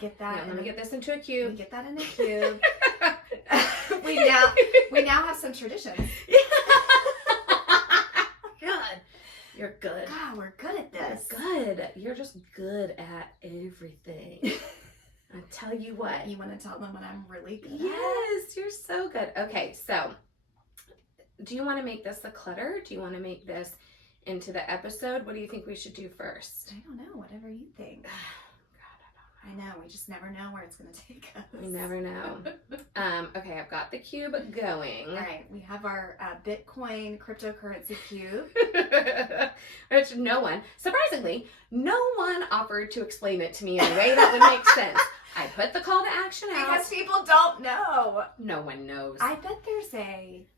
Get that. Yeah, let me get this into a cube. We get that in a cube. we now have some traditions. God, you're good. God, we're good at this. You're good. You're just good at everything. I tell you what. You want to tell them what I'm really good at? Yes, you're so good. Okay, so do you want to make this a clutter? Do you want to make this into the episode? What do you think we should do first? I don't know. Whatever you think. I know. We just never know where it's going to take us. We never know. Okay, I've got the cube going. All right. We have our Bitcoin cryptocurrency cube. Which surprisingly, no one offered to explain it to me in a way that would make sense. I put the call to action out. Because people don't know. No one knows. I bet there's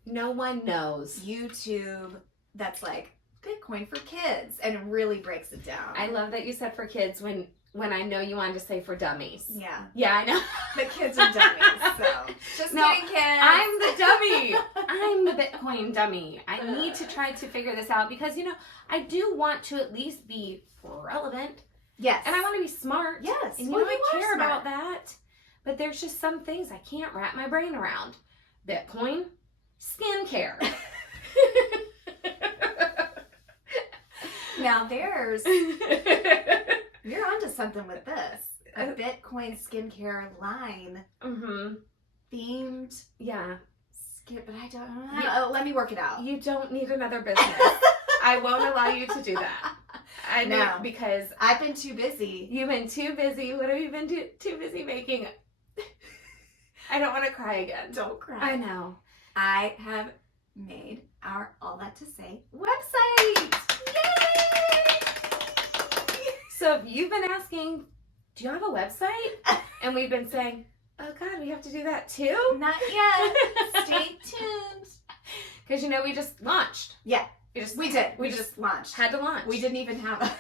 No one knows. YouTube that's like Bitcoin for kids and it really breaks it down. I love that you said for kids when I know you wanted to say for dummies. Yeah. Yeah, I know. The kids are dummies, so. Just kidding, kids. I'm the dummy. I'm the Bitcoin dummy. I need to try to figure this out because, I do want to at least be relevant. Yes. And I want to be smart. Yes. And I care about that. But there's just some things I can't wrap my brain around. Bitcoin, skincare. Now you're onto something with this. A Bitcoin skincare line. Mm-hmm. Themed. Yeah. But I don't know. Let me work it out. You don't need another business. I won't allow you to do that. I know because I've been too busy. You've been too busy. What have you been too busy making? I don't want to cry again. Don't cry. I know. I have made our All That To Say website. Yay! So if you've been asking, do you have a website? And we've been saying, oh God, we have to do that too? Not yet. Stay tuned. Because we just launched. Yeah. We did. We just launched. Had to launch. We didn't even have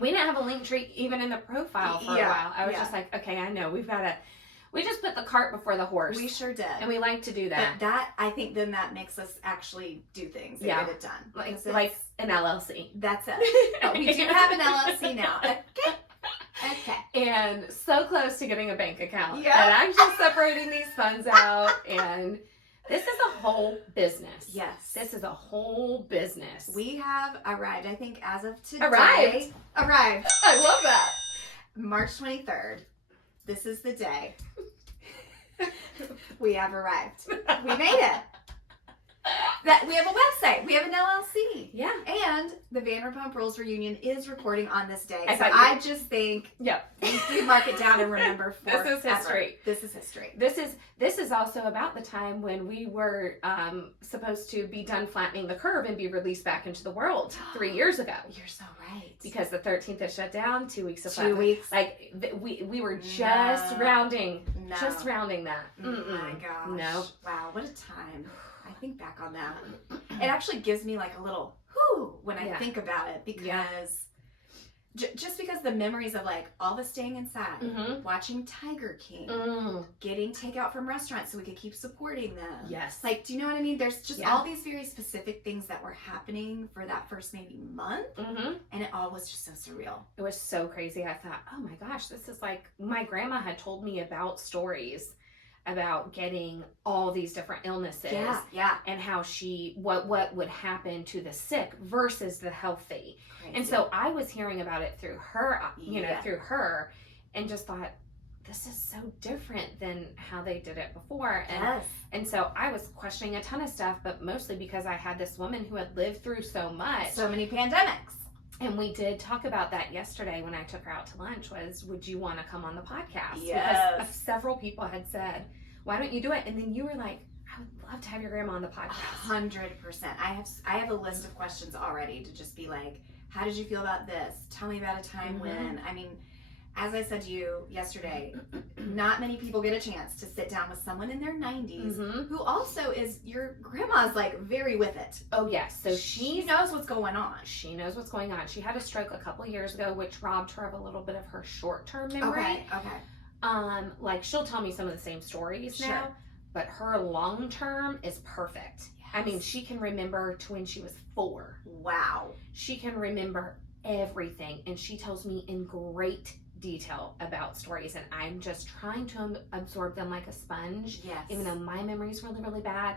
we didn't have a link tree even in the profile for a while. I was just like, okay, I know. We just put the cart before the horse. We sure did. And we like to do that. But I think then that makes us actually do things and get it done. Like an LLC. That's it. But we do have an LLC now. Okay. And so close to getting a bank account. Yeah. And actually separating these funds out. And this is a whole business. Yes. This is a whole business. We have arrived, I think, as of today. Arrived. I love that. March 23rd. This is the day. We have arrived. We made it. We have a website. We have an LLC. Yeah. And the Vanderpump Rules reunion is recording on this day. So I just think we mark it down and remember forever. This is history. This is history. This is also about the time when we were supposed to be done flattening the curve and be released back into the world 3 years ago. You're so right. Because the 13th is shut down, 2 weeks of 2 weeks. Like we were just rounding that. Oh my gosh. No. Wow, what a time. I think back on that. It actually gives me like a little whoo when I think about it because just because the memories of like all of us staying inside, watching Tiger King, getting takeout from restaurants so we could keep supporting them. Yes. Like, do you know what I mean? There's just all these very specific things that were happening for that first maybe month. And it all was just so surreal. It was so crazy. I thought, oh my gosh, this is like my grandma had told me about stories about getting all these different illnesses and how what would happen to the sick versus the healthy. Crazy. And so I was hearing about it through her, through her, and just thought, this is so different than how they did it before. And so I was questioning a ton of stuff, but mostly because I had this woman who had lived through so much. So many pandemics. And we did talk about that yesterday when I took her out to lunch was, would you want to come on the podcast? Yes. Because several people had said, why don't you do it? And then you were like, I would love to have your grandma on the podcast. 100%. I have a list of questions already to just be like, how did you feel about this? Tell me about a time when, as I said to you yesterday, not many people get a chance to sit down with someone in their 90s who also is, your grandma's like very with it. Oh yes. So she knows what's going on. She knows what's going on. She had a stroke a couple years ago, which robbed her of a little bit of her short-term memory. Okay. Like she'll tell me some of the same stories now, but her long-term is perfect. Yes. I mean, she can remember to when she was 4. Wow. She can remember everything, and she tells me in great detail about stories, and I'm just trying to absorb them like a sponge. Yes. Even though my memory is really, really bad,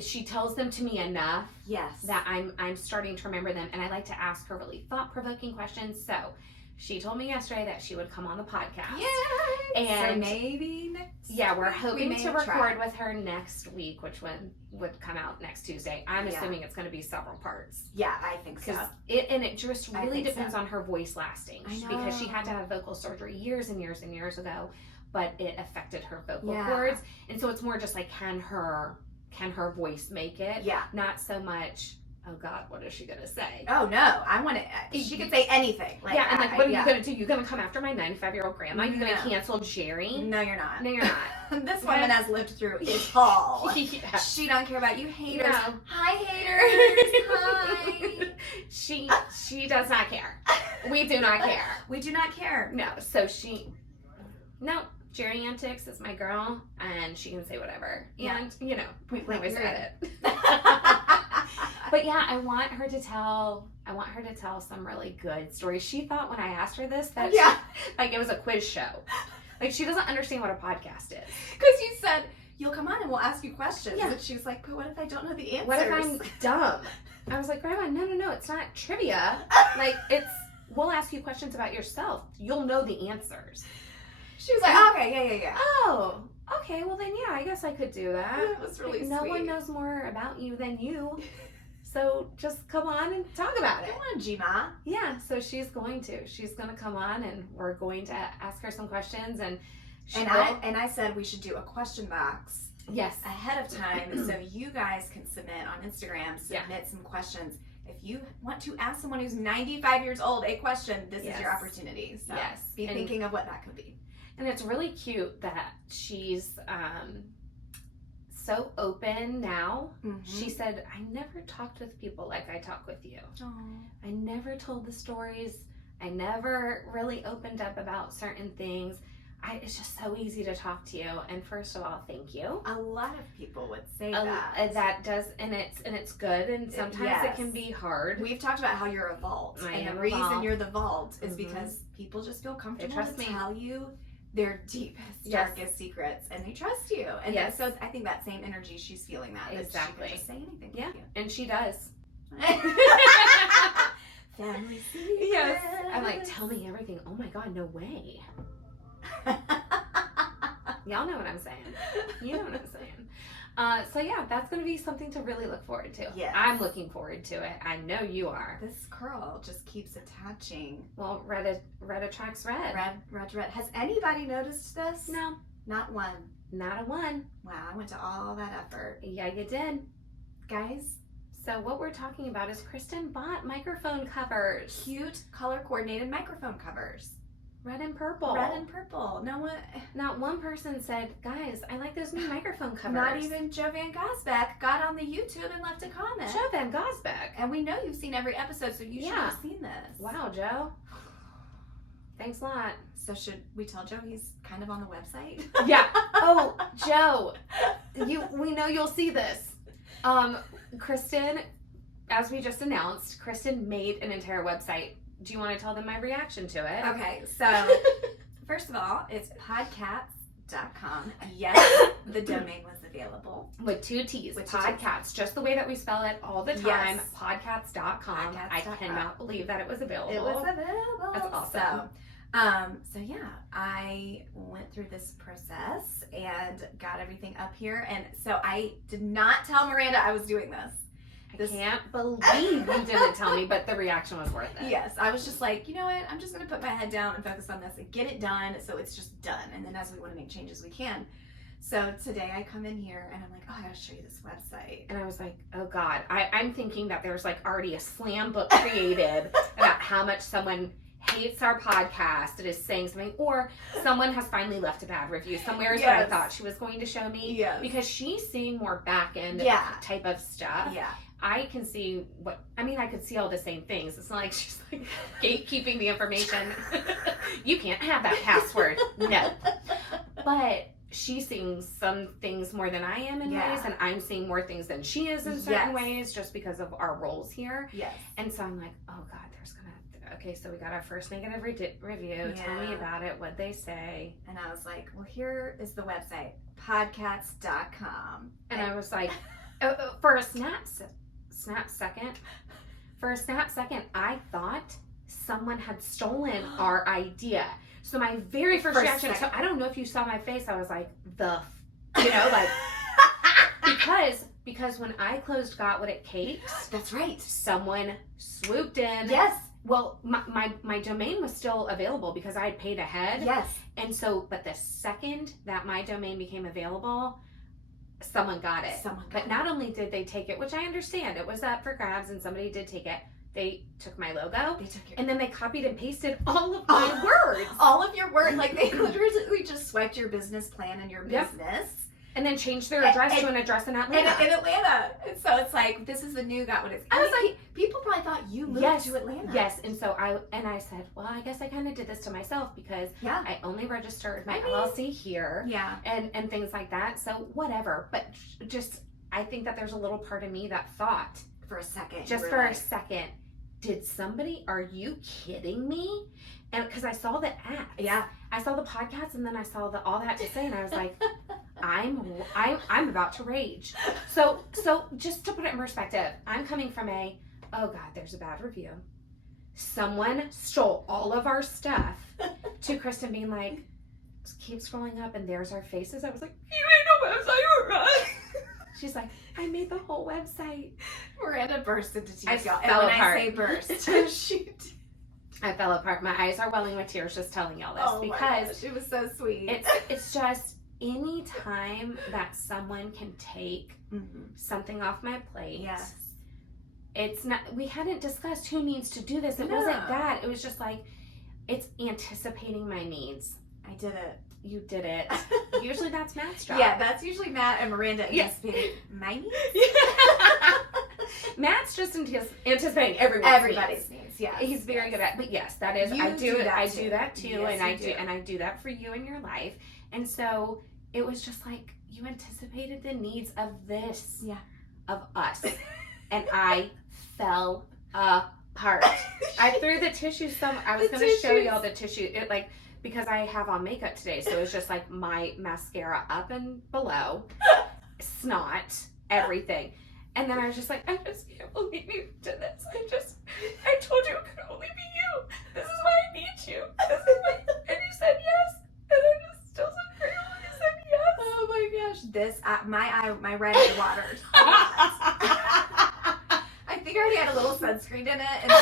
she tells them to me enough. Yes. That I'm starting to remember them, and I like to ask her really thought-provoking questions. So she told me yesterday that she would come on the podcast. Yay! And so maybe next. Yeah, we're hoping to record try. with her next week, which would come out next Tuesday. I'm assuming it's going to be several parts. Yeah, I think so. It just really depends so. on her voice lasting. I know. Because she had to have vocal surgery years and years and years ago, but it affected her vocal cords. And so it's more just like, can her voice make it? Yeah. Not so much, oh God, what is she going to say? Oh no, I want to, she could say anything. Like, yeah, and like, what are you going to do? You going to come after my 95-year-old grandma? You going to cancel Jerry? No, you're not. No, you're not. This woman has lived through it all. Yeah. She don't care about you haters. No. Hi haters. Hi. She does not care. We do not care. We do not care. No, so Jerry Antics is my girl, and she can say whatever. Yeah. And, we can always period. edit. But yeah, I want her to tell some really good stories. She thought when I asked her this that like it was a quiz show. Like, she doesn't understand what a podcast is. Because you said, you'll come on and we'll ask you questions. Yeah. And she was like, but what if I don't know the answers? What if I'm dumb? I was like, Grandma, no, it's not trivia. Like, we'll ask you questions about yourself. You'll know the answers. She was like, okay, yeah. Oh, okay, well then, yeah, I guess I could do that. That was really No sweet. one knows more about you than you. So just come on and talk about it. Come on, G-Ma. Yeah, so she's going to come on, and we're going to ask her some questions, and I said we should do a question box. Yes. Ahead of time, so you guys can submit on Instagram, some questions. If you want to ask someone who's 95 years old a question, this is your opportunity. So be thinking of what that could be. And it's really cute that she's so open now. Mm-hmm. She said, I never talked with people like I talk with you. Aww. I never told the stories. I never really opened up about certain things. It's just so easy to talk to you. And first of all, thank you. A lot of people would say that. That does, and it's good. And sometimes it can be hard. We've talked about how you're a vault, and the reason you're the vault is because people just feel comfortable to tell you their deepest, darkest secrets, and they trust you. And so I think that same energy, she's feeling that. Exactly. That she can just say anything. Yeah, with you. and she does. Family secrets. Yes. I'm like, tell me everything. Oh my God, no way. Y'all know what I'm saying. You know what I'm saying. So yeah, that's going to be something to really look forward to. Yes. I'm looking forward to it. I know you are. This curl just keeps attaching. Well, red attracts red. Red. Has anybody noticed this? No. Not one. Not a one. Wow, I went to all that effort. Yeah, you did. Guys. So what we're talking about is Kristin bought microphone covers. Cute, color-coordinated microphone covers. Red and purple. Red and purple. No one. Not one person said, guys, I like those new microphone covers. Not even Joe Van Gosbeck got on the YouTube and left a comment. Joe Van Gosbeck. And we know you've seen every episode, so you should have seen this. Wow, Joe. Thanks a lot. So should we tell Joe he's kind of on the website? Yeah. Oh, Joe, we know you'll see this. Kristin, as we just announced, Kristin made an entire website. Do you want to tell them my reaction to it? Okay, so first of all, it's podcats.com. Yes, the domain was available. With 2 T's. With Podcats, just the way that we spell it all the time. Yes. Podcats.com. I cannot believe that it was available. It was available. That's awesome. So yeah, I went through this process and got everything up here. And so I did not tell Miranda I was doing this. I can't believe you didn't tell me, but the reaction was worth it. Yes, I was just like, you know what? I'm just going to put my head down and focus on this and get it done so it's just done. And then as we want to make changes, we can. So today I come in here and I'm like, oh, I got to show you this website. And I was like, oh God, I'm thinking that there's like already a slam book created about how much someone hates our podcast. It is saying something, or someone has finally left a bad review somewhere is what I thought she was going to show me. Yes. Because she's seeing more back end type of stuff. Yeah. I can see I could see all the same things. It's not like she's like gatekeeping the information. You can't have that password. No. But she's seeing some things more than I am in ways, and I'm seeing more things than she is in certain ways just because of our roles here. Yes. And so I'm like, oh God, okay, so we got our first negative review. Tell me about it. What'd they say? And I was like, well, here is the website, podcats.com. And I was like, for a snap second, I thought someone had stolen our idea. So my very first reaction, so I don't know if you saw my face, I was like, because when I closed Got What It Cakes, that's right, someone swooped in. Yes. Well, my domain was still available because I had paid ahead. Yes. And so, but the second that my domain became available, someone got it. But not only did they take it, which I understand, it was up for grabs and somebody did take it. They took my logo, and then they copied and pasted all of my words. All of your words. Like, they literally just swiped your business plan and your business. And then changed their address to an address in Atlanta. In Atlanta. And so it's like, this is the new Got What It's. I was like, people probably thought you moved to Atlanta. Yes. And so I said, well, I guess I kind of did this to myself because I only registered my LLC here. Yeah. And things like that. So whatever. But just, I think that there's a little part of me that thought. For a second. A second. Are you kidding me? And because I saw the ads. Yeah. I saw the podcast and then I saw all that to say and I was like, I'm about to rage. So just to put it in perspective, I'm coming from oh God, there's a bad review. Someone stole all of our stuff to Kristin being like, keep scrolling up and there's our faces. I was like, you made a website, right? She's like, I made the whole website. Miranda burst into tears. I fell apart. I say burst, I fell apart. My eyes are welling with tears just telling y'all this because my gosh, it was so sweet. It's just any time that someone can take something off my plate. Yes. It's not. We hadn't discussed who needs to do this. It wasn't that. It was just like it's anticipating my needs. I did it. You did it. Usually that's Matt's job. Yeah, that's usually Matt and Miranda anticipating my needs. Matt's just anticipating everybody's needs. Yeah, he's very good at. But yes, that is. I do that too, yes, and I do that for you in your life. And so it was just like you anticipated the needs of this, of us, and I fell apart. I threw the tissues. I was going to show y'all the tissue. Because I have on makeup today, so it's just like my mascara up and below, snot, everything. And then I was just like, I just can't believe you did this. I told you it could only be you. This is why I need you. And you said yes. And I just still so grateful you said yes. Oh my gosh, my red eye watered. I think I already had a little sunscreen in it. And so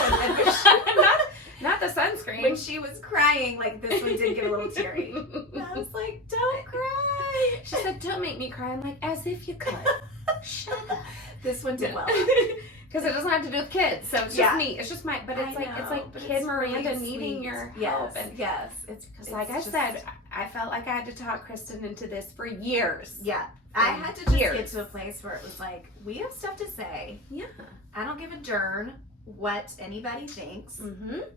Not the sunscreen. When she was crying, like, this one did get a little teary. And I was like, don't cry. She said, don't make me cry. I'm like, as if you could. Shut up. This one did well. Because it doesn't have to do with kids. So it's just me. It's just my, but it's kid Miranda really needing your help. And it's because like I said, I felt like I had to talk Kristin into this for years. Yeah. I had to just get to a place where it was like, we have stuff to say. Yeah. I don't give a darn what anybody thinks.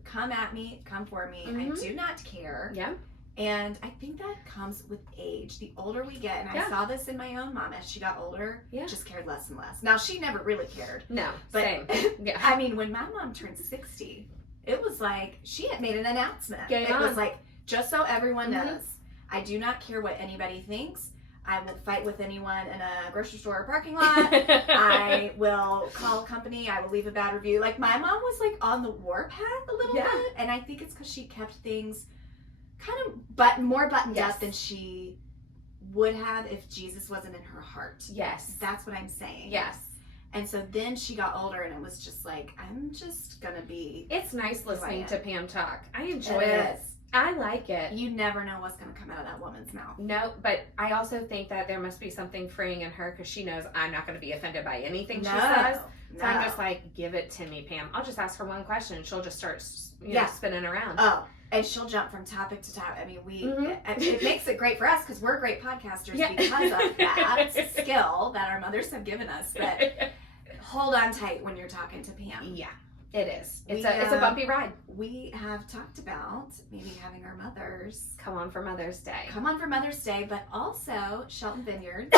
Come at me, come for me. I do not care. Yeah. And I think that comes with age. The older we get, and I saw this in my own mom as she got older, just cared less and less. Now, she never really cared. No, but, same. Yeah. I mean, when my mom turned 60, it was like, she had made an announcement. It was like, just so everyone knows, I do not care what anybody thinks. I will fight with anyone in a grocery store or parking lot. I will call a company. I will leave a bad review. Like, my mom was like on the warpath a little bit. And I think it's because she kept things kind of more buttoned up than she would have if Jesus wasn't in her heart. Yes. That's what I'm saying. Yes. And so then she got older and it was just like, I'm just going to be. It's nice listening to Pam talk. I enjoy it. I like it. You never know what's going to come out of that woman's mouth. No, but I also think that there must be something freeing in her because she knows I'm not going to be offended by anything she says. So I'm just like, give it to me, Pam. I'll just ask her one question and she'll just start spinning around. Oh, and she'll jump from topic to topic. I mean, it makes it great for us because we're great podcasters because of that skill that our mothers have given us. But hold on tight when you're talking to Pam. Yeah. It is. It's a bumpy ride. We have talked about maybe having our mothers come on for Mother's Day. But also Shelton Vineyards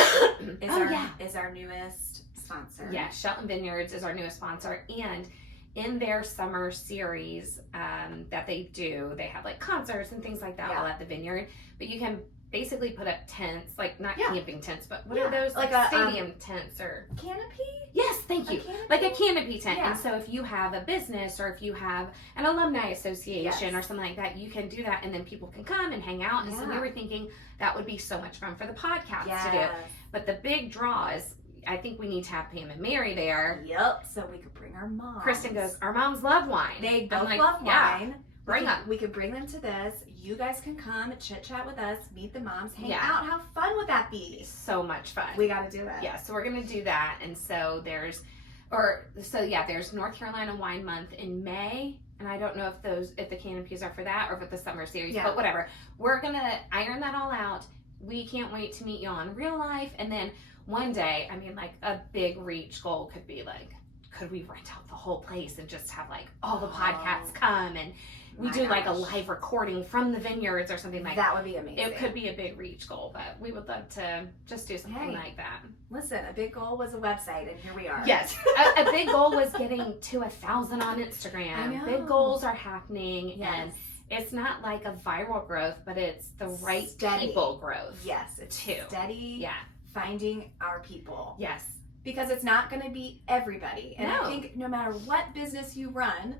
is our newest sponsor. Yeah, Shelton Vineyards is our newest sponsor, and in their summer series that they do, they have like concerts and things like that all at the vineyard, but you can basically put up tents, like not camping tents, but what are those, like a stadium tents or canopy? Yes, thank you. Like a canopy tent. And so if you have a business or if you have an alumni association or something like that, you can do that, and then people can come and hang out. And so we were thinking that would be so much fun for the podcast to do. But the big draw is, I think we need to have Pam and Mary there. Yep. So we could bring our moms. Kristin goes, our moms love wine. They both love wine. Bring them. We could bring them to this. You guys can come chit chat with us, meet the moms, hang out. How fun would that be? So much fun. We got to do it. Yeah. So we're gonna do that. And so there's North Carolina Wine Month in May. And I don't know if the canopies are for that or if it's the summer series, but whatever. We're gonna iron that all out. We can't wait to meet you on real life. And then one day, I mean, like a big reach goal could be like, could we rent out the whole place and just have like all the podcasts come and we do like a live recording from the vineyards or something like that. That would be amazing. It could be a big reach goal, but we would love to just do something like that. Listen, a big goal was a website, and here we are. Yes. a big goal was getting to 1,000 on Instagram. I know. Big goals are happening, and it's not like a viral growth, but it's the right people growth. Yes, it's too. Steady finding our people. Yes. Because it's not going to be everybody. And I think no matter what business you run,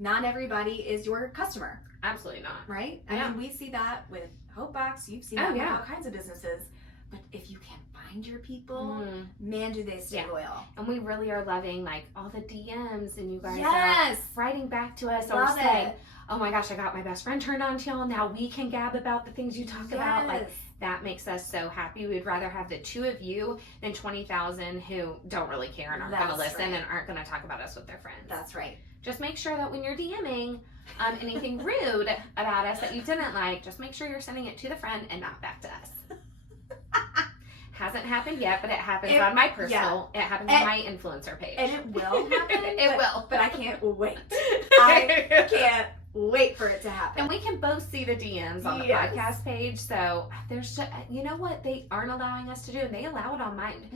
not everybody is your customer. Absolutely not. Right? I mean, we see that with Hopebox. You've seen that with all kinds of businesses. But if you can find your people, man, do they stay loyal. And we really are loving like all the DMs and you guys are writing back to us or saying, oh my gosh, I got my best friend turned on to y'all. Now we can gab about the things you talk about. Like, that makes us so happy. We'd rather have the two of you than 20,000 who don't really care and aren't going to listen and aren't going to talk about us with their friends. That's right. Just make sure that when you're DMing anything rude about us that you didn't like, just make sure you're sending it to the friend and not back to us. Hasn't happened yet, but it happens on my personal, it happens on my influencer page. And it will happen. It will. But I can't wait. I can't wait for it to happen. And we can both see the DMs on the podcast page. So there's just, you know what they aren't allowing us to do, and they allow it on mine.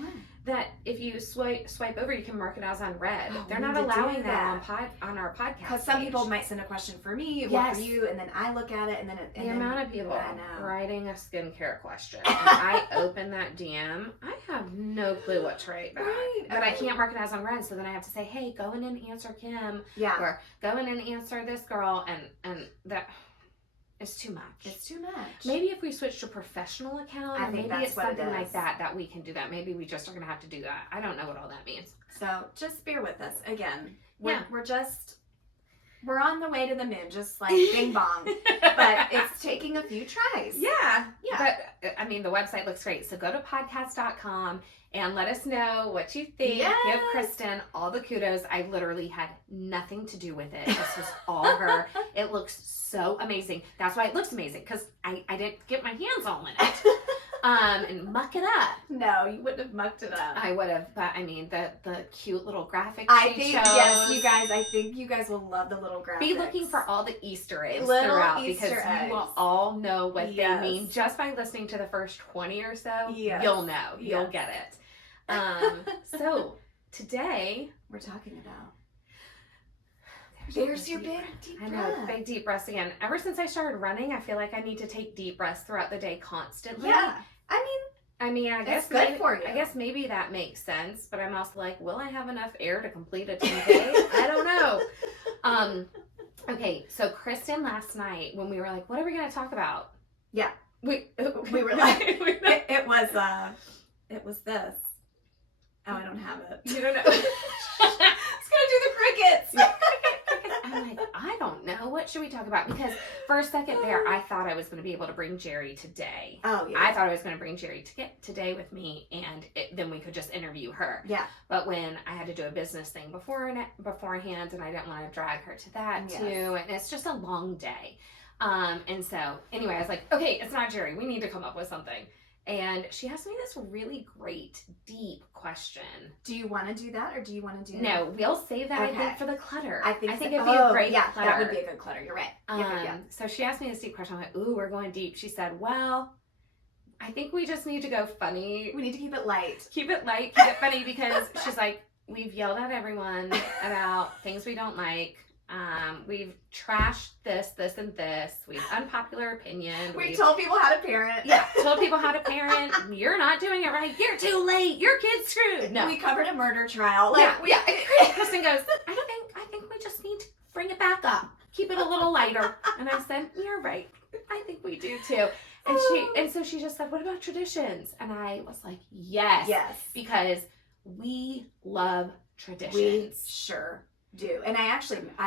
That if you swipe over, you can mark it as on red. They're not allowing that on our podcast. Because some people might send a question for me or for you, and then I look at it, and then the amount of people writing a skincare question, and I open that DM, I have no clue what to write back. But I can't mark it as on red, so then I have to say, hey, go in and answer Kim, or go in and answer this girl, and that. It's too much. It's too much. Maybe if we switch to a professional account, I think maybe it's something like that we can do that. Maybe we just are going to have to do that. I don't know what all that means. So just bear with us. Again, we're on the way to the moon, just like bing bong. But it's taking a few tries. Yeah. But, I mean, the website looks great. So go to podcast.com and let us know what you think. Give Kristin all the kudos. I literally had nothing to do with it. This was all her. It looks so amazing. That's why it looks amazing, because I didn't get my hands all in it. And muck it up. No, you wouldn't have mucked it up. I would have, but I mean, the cute little graphics yes, you guys, I think you guys will love the little graphics. Be looking for all the Easter eggs throughout, because you will all know what they mean just by listening to the first 20 or so. You'll know. You'll get it. So today we're talking about there's your big deep breath. I know, big deep breaths again. Ever since I started running, I feel like I need to take deep breaths throughout the day constantly. Yeah. I mean, I guess good for you. I guess maybe that makes sense, but I'm also like, will I have enough air to complete a 10K? I don't know. Okay, so Kristin last night, when we were like, what are we going to talk about? Yeah. We were like, it was this. Oh, I don't have it. You don't know. It's gonna do the crickets. I'm like, I don't know. What should we talk about? Because for a second there, I thought I was going to be able to bring Jerry today. Oh, yeah. I thought I was going to bring Jerry today with me, and then we could just interview her. Yeah. But when I had to do a business thing beforehand, and I didn't want to drag her to that too, and it's just a long day. And so anyway, I was like, okay, it's not Jerry. We need to come up with something. And she asked me this really great, deep question. Do you want to do that, or do you want to do No, we'll save that, I think, for the clutter. I think it'd be a great clutter. That would be a good clutter. You're right. So she asked me this deep question. I'm like, ooh, we're going deep. She said, well, I think we just need to go funny. We need to keep it light. Keep it light, keep it funny, because she's like, We've yelled at everyone about things we don't like. We've trashed this, and this. We've unpopular opinion. We've told people how to parent. Yeah, told people how to parent. You're not doing it right. You're too late. Your kid's screwed. No. We covered a murder trial. Kristen goes, I think we just need to bring it back up. Keep it a little lighter. And I said, you're right. I think we do too. And so she just said, what about traditions? And I was like, yes. Yes. Because we love traditions. We sure do. And I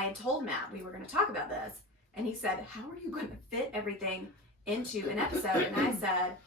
had told Matt we were going to talk about this. And he said, how are you going to fit everything into an episode? And I said,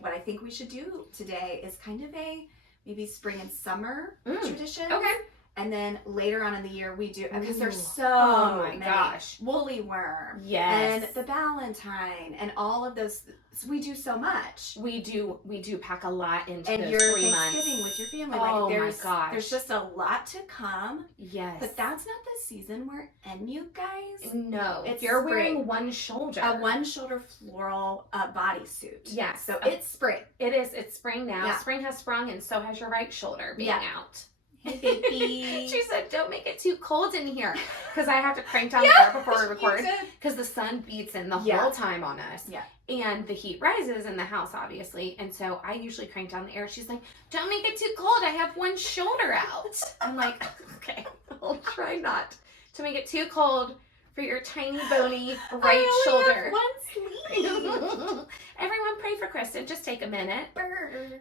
what I think we should do today is kind of a maybe spring and summer tradition. Okay. And then later on in the year we do, because there's so many. Gosh. Woolly worm. Yes. And the Valentine and all of those. We do so much. We do pack a lot into and those your 3 months. Thanksgiving with your family. Oh my gosh. There's just a lot to come. Yes. But that's not the season we're in, you guys. No. It's You're spring. wearing one shoulder. A one shoulder floral bodysuit. Yes. So it's spring. It is. It's spring now. Yeah. Spring has sprung, and so has your right shoulder being out. Hey, baby. She said, don't make it too cold in here. Because I have to crank down the air before we record. Because the sun beats in the whole time on us. Yeah. And the heat rises in the house, obviously. And so I usually crank down the air. She's like, don't make it too cold. I have one shoulder out. I'm like, okay, I'll try not to make it too cold for your tiny, bony right shoulder. One sleeve. Everyone pray for Kristen. Just take a minute.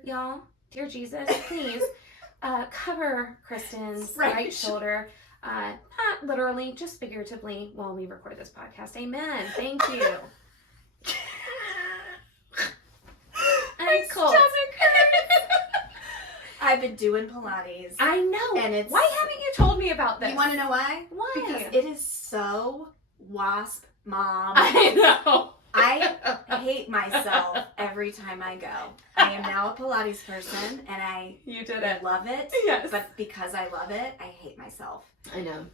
Y'all, dear Jesus, please cover Kristen's right shoulder. Not literally, just figuratively while we record this podcast. Amen. Thank you. My stomach hurts. I've been doing Pilates. I know. And it's. Why haven't you told me about this? You want to know why? Why? Because it is so wasp mom. I know. I hate myself every time I go. I am now a Pilates person, and I love it. Yes. But because I love it, I hate myself. I know.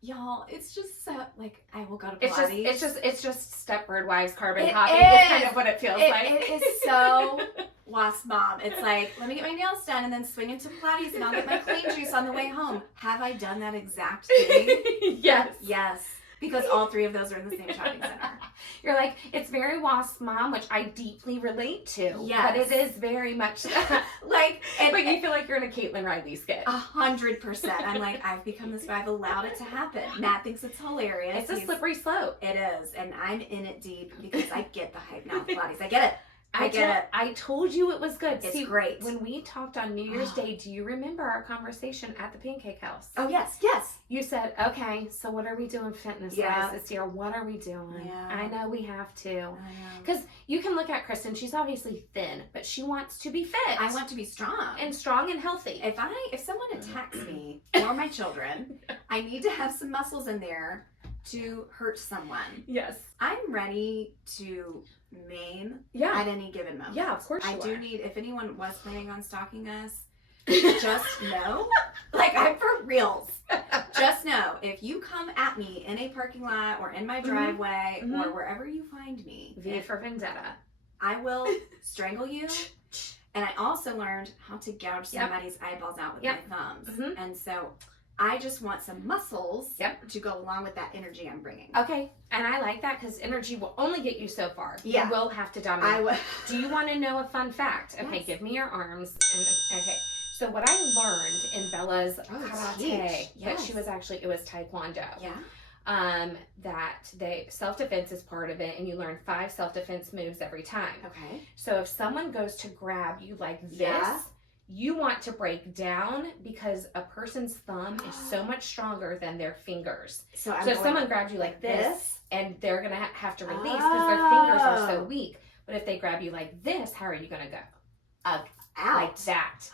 Y'all, it's just so, like, I will go to Pilates. It's just Stepford Wives carbon It copy. is. It's kind of what it feels like. It is so wasp mom. It's like, let me get my nails done and then swing into Pilates and I'll get my clean juice on the way home. Have I done that exact thing? Yes. Yes. Because all 3 of those are in the same shopping center. You're like, it's very wasp mom, which I deeply relate to. Yes. But it is very much that. But you feel like you're in a Caitlin Riley skit. 100%. I'm like, I've become this way. I've allowed it to happen. Matt thinks it's hilarious. It's a slippery slope. It is. And I'm in it deep because I get the hype now with Pilates. I get it. I get it. I told you it was good. It's great. When we talked on New Year's Day, do you remember our conversation at the Pancake House? Oh, yes, yes. You said, okay, so what are we doing fitness-wise this year? What are we doing? Yeah. I know we have to. Because you can look at Kristen. She's obviously thin, but she wants to be fit. I want to be strong. And strong and healthy. If someone attacks me or my children, I need to have some muscles in there to hurt someone. Yes. I'm ready to maim at any given moment. Yeah, of course I you do are. need, if anyone was planning on stalking us, just know, like, I'm for reals. Just know, if you come at me in a parking lot or in my driveway or wherever you find me, V for Vendetta, I will strangle you. And I also learned how to gouge somebody's eyeballs out with my thumbs. And so I just want some muscles to go along with that energy I'm bringing. Okay, and I like that because energy will only get you so far. Yeah. You will have to dominate. I will. Do you want to know a fun fact? Okay, Yes. Give me your arms. Okay, so what I learned in Bella's karate, but she was actually, it was Taekwondo. Yeah. That self-defense is part of it, and you learn 5 self-defense moves every time. Okay. So if someone goes to grab you like this, you want to break down because a person's thumb is so much stronger than their fingers. So if someone grabs you like this, and they're going to have to release because their fingers are so weak. But if they grab you like this, how are you going to go? Out. Like that.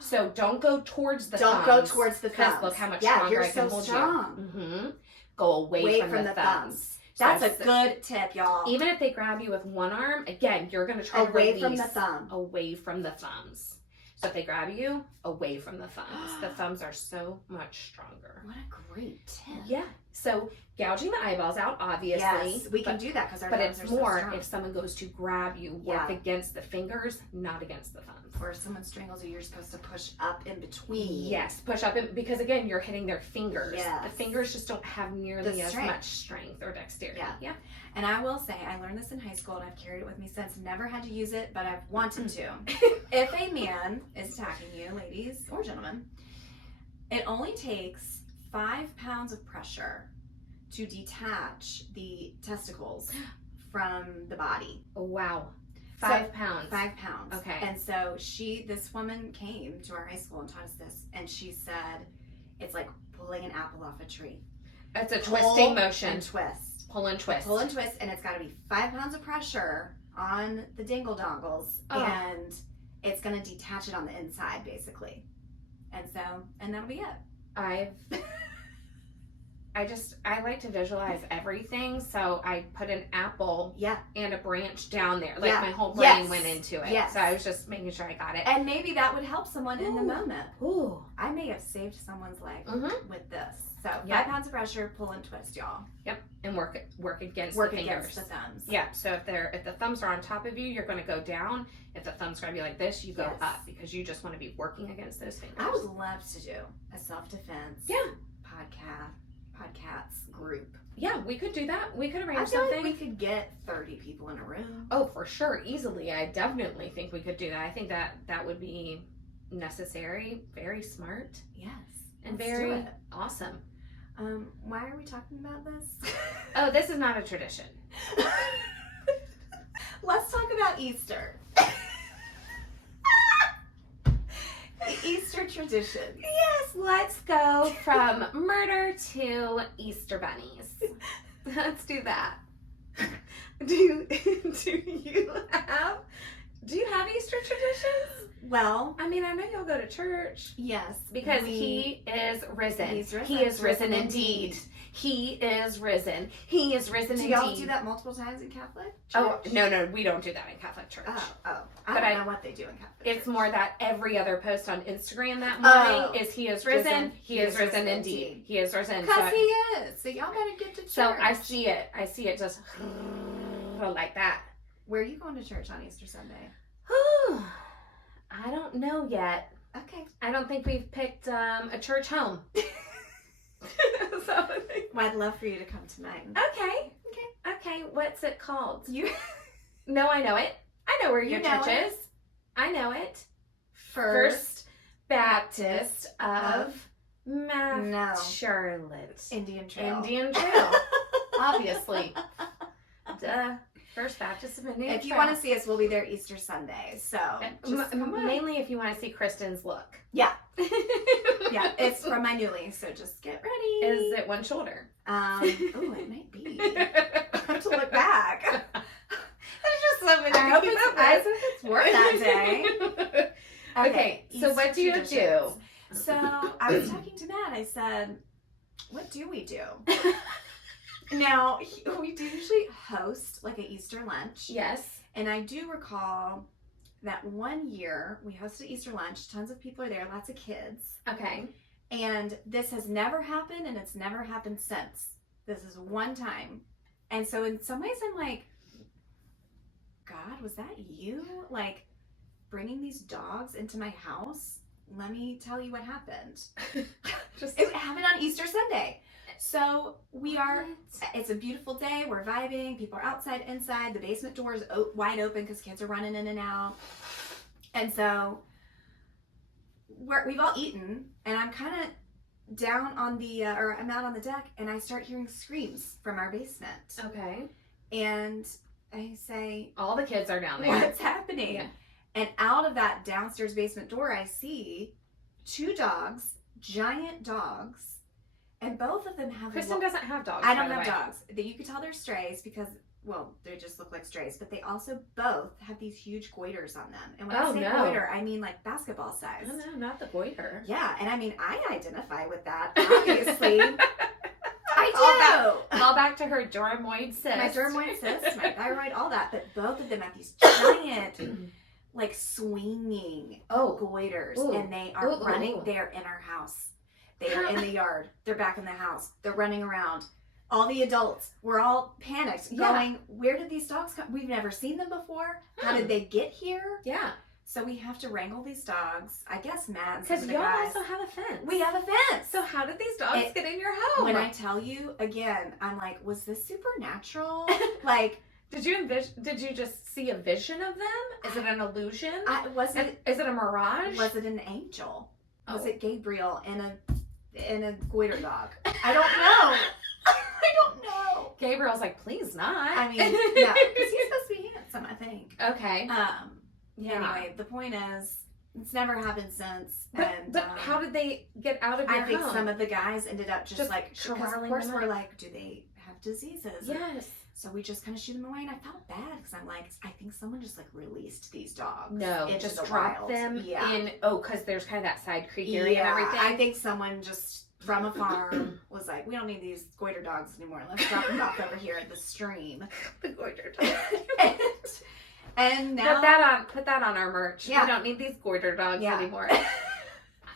So don't go towards the thumbs. Don't go towards the thumbs. Because look how much stronger you're I can hold strong. you. Go away from the thumbs. That's a good tip, y'all. Even if they grab you with one arm, again, you're going to try to away release. From the thumb. Away from the thumbs. So if they grab you, away from the thumbs. The thumbs are so much stronger. What a great tip. Yeah. So gouging the eyeballs out, obviously. Yes, we can do that because our but thumbs it's are more so strong. if someone goes to grab you, work against the fingers, not against the thumbs. Or if someone strangles you, you're supposed to push up in between. Yes, push up because again, you're hitting their fingers. Yes. The fingers just don't have nearly as much strength or dexterity. Yeah. And I will say, I learned this in high school and I've carried it with me since. Never had to use it, but I've wanted to. If a man is attacking you, ladies or gentlemen, it only takes 5 pounds of pressure to detach the testicles from the body. Oh, wow. 5 pounds. 5 pounds. Okay. And so this woman came to our high school and taught us this, and she said it's like pulling an apple off a tree. It's a twisting motion. And twist. Pull and twist. Pull and twist, and it's got to be 5 pounds of pressure on the dingle dongles, and it's going to detach it on the inside, basically. And that'll be it. I like to visualize everything, so I put an apple and a branch down there. Like my whole brain went into it. Yes. So I was just making sure I got it. And maybe that would help someone in the moment. Ooh. I may have saved someone's life with this. So 5 pounds of pressure, pull and twist, y'all. Yep. And work against the fingers. Against the thumbs. Yeah. So if the thumbs are on top of you, you're going to go down. If the thumbs are going to be like this, you go up because you just want to be working against those fingers. I would love to do a self-defense podcasts group. Yeah, we could do that. We could arrange I feel something. Like we could get 30 people in a room. Oh, for sure. Easily. I definitely think we could do that. I think that would be necessary. Very smart. Yes. And very awesome. Why are we talking about this? Oh, this is not a tradition. Let's talk about Easter. The Easter tradition. Yes, let's go from murder to Easter bunnies. Let's do that. Do you have Easter traditions? Well, I mean, I know you'll go to church. Yes. Because he is risen. He's risen. He is risen indeed. He is risen. He is risen indeed. Do y'all do that multiple times in Catholic church? Oh, no, we don't do that in Catholic church. I don't know what they do in Catholic church. It's more that every other post on Instagram that morning is he is risen. He is risen indeed. He is risen. Because he is. So y'all better get to church. So I see it just like that. Where are you going to church on Easter Sunday? I don't know yet. Okay. I don't think we've picked a church home. Well, I'd love for you to come tonight. Okay. What's it called? You? No, I know it. I know where your church is. I know it. First Baptist of Charlotte. Indian Trail. Obviously. Duh. First Baptist of Indian Trail. If you want to see us, we'll be there Easter Sunday. So mainly if you want to see Kristen's look. Yeah. Yeah, it's from my new lease, so just get ready. Is it one shoulder? It might be. I have to look back. There's just so many. I hope it's worth that day. Okay, so what do you do? So I was talking to Matt. I said, what do we do? Now, we do usually host like an Easter lunch. Yes. And I do recall that one year we hosted Easter lunch. Tons of people are there, lots of kids. Okay. And this has never happened, and it's never happened since. This is one time. And so in some ways I'm like, God, was that you? Like, bringing these dogs into my house? Let me tell you what happened. It happened on Easter Sunday. So it's a beautiful day. We're vibing. People are outside, inside. The basement door is wide open because kids are running in and out. And so we've all eaten, and I'm kind of down on I'm out on the deck, and I start hearing screams from our basement. Okay. And I say, all the kids are down there. What's happening? Yeah. And out of that downstairs basement door, I see 2 dogs, giant dogs. And both of them have... Kristen doesn't have dogs. I don't have dogs. You could tell they're strays because, well, they just look like strays. But they also both have these huge goiters on them. And when I say goiter, I mean like basketball size. No, not the goiter. Yeah, and I mean, I identify with that, obviously. I do! Call back to her dermoid cyst. My dermoid cyst, my thyroid, all that. But both of them have these giant... like swinging goiters, and they are running. They're in our house. They are in the yard. They're back in the house. They're running around. All the adults, we're all panicked, going, where did these dogs come? We've never seen them before. How did they get here? Yeah. So we have to wrangle these dogs. I guess Matt and because y'all also have a fence. We have a fence. So how did these dogs get in your home? When I tell you, again, I'm like, was this supernatural? Like, did you just see a vision of them? Is it an illusion? Is it a mirage? Was it an angel? Was it Gabriel and a goiter dog? I don't know. I don't know. Gabriel's like, please not. I mean, no, because he's supposed to be handsome, I think. Okay. Yeah. Anyway, the point is, it's never happened since. But how did they get out of your home? I think some of the guys ended up just like, because of course we're like, do they have diseases? Yes. So we just kind of shoot them away, and I felt bad because I'm like, I think someone just like released these dogs. No, just drop them in. Oh, because there's kind of that side creek area and everything. I think someone just from a farm was like, we don't need these goiter dogs anymore. Let's drop them off over here at the stream. The goiter dogs. and now put that on our merch. Yeah. We don't need these goiter dogs anymore.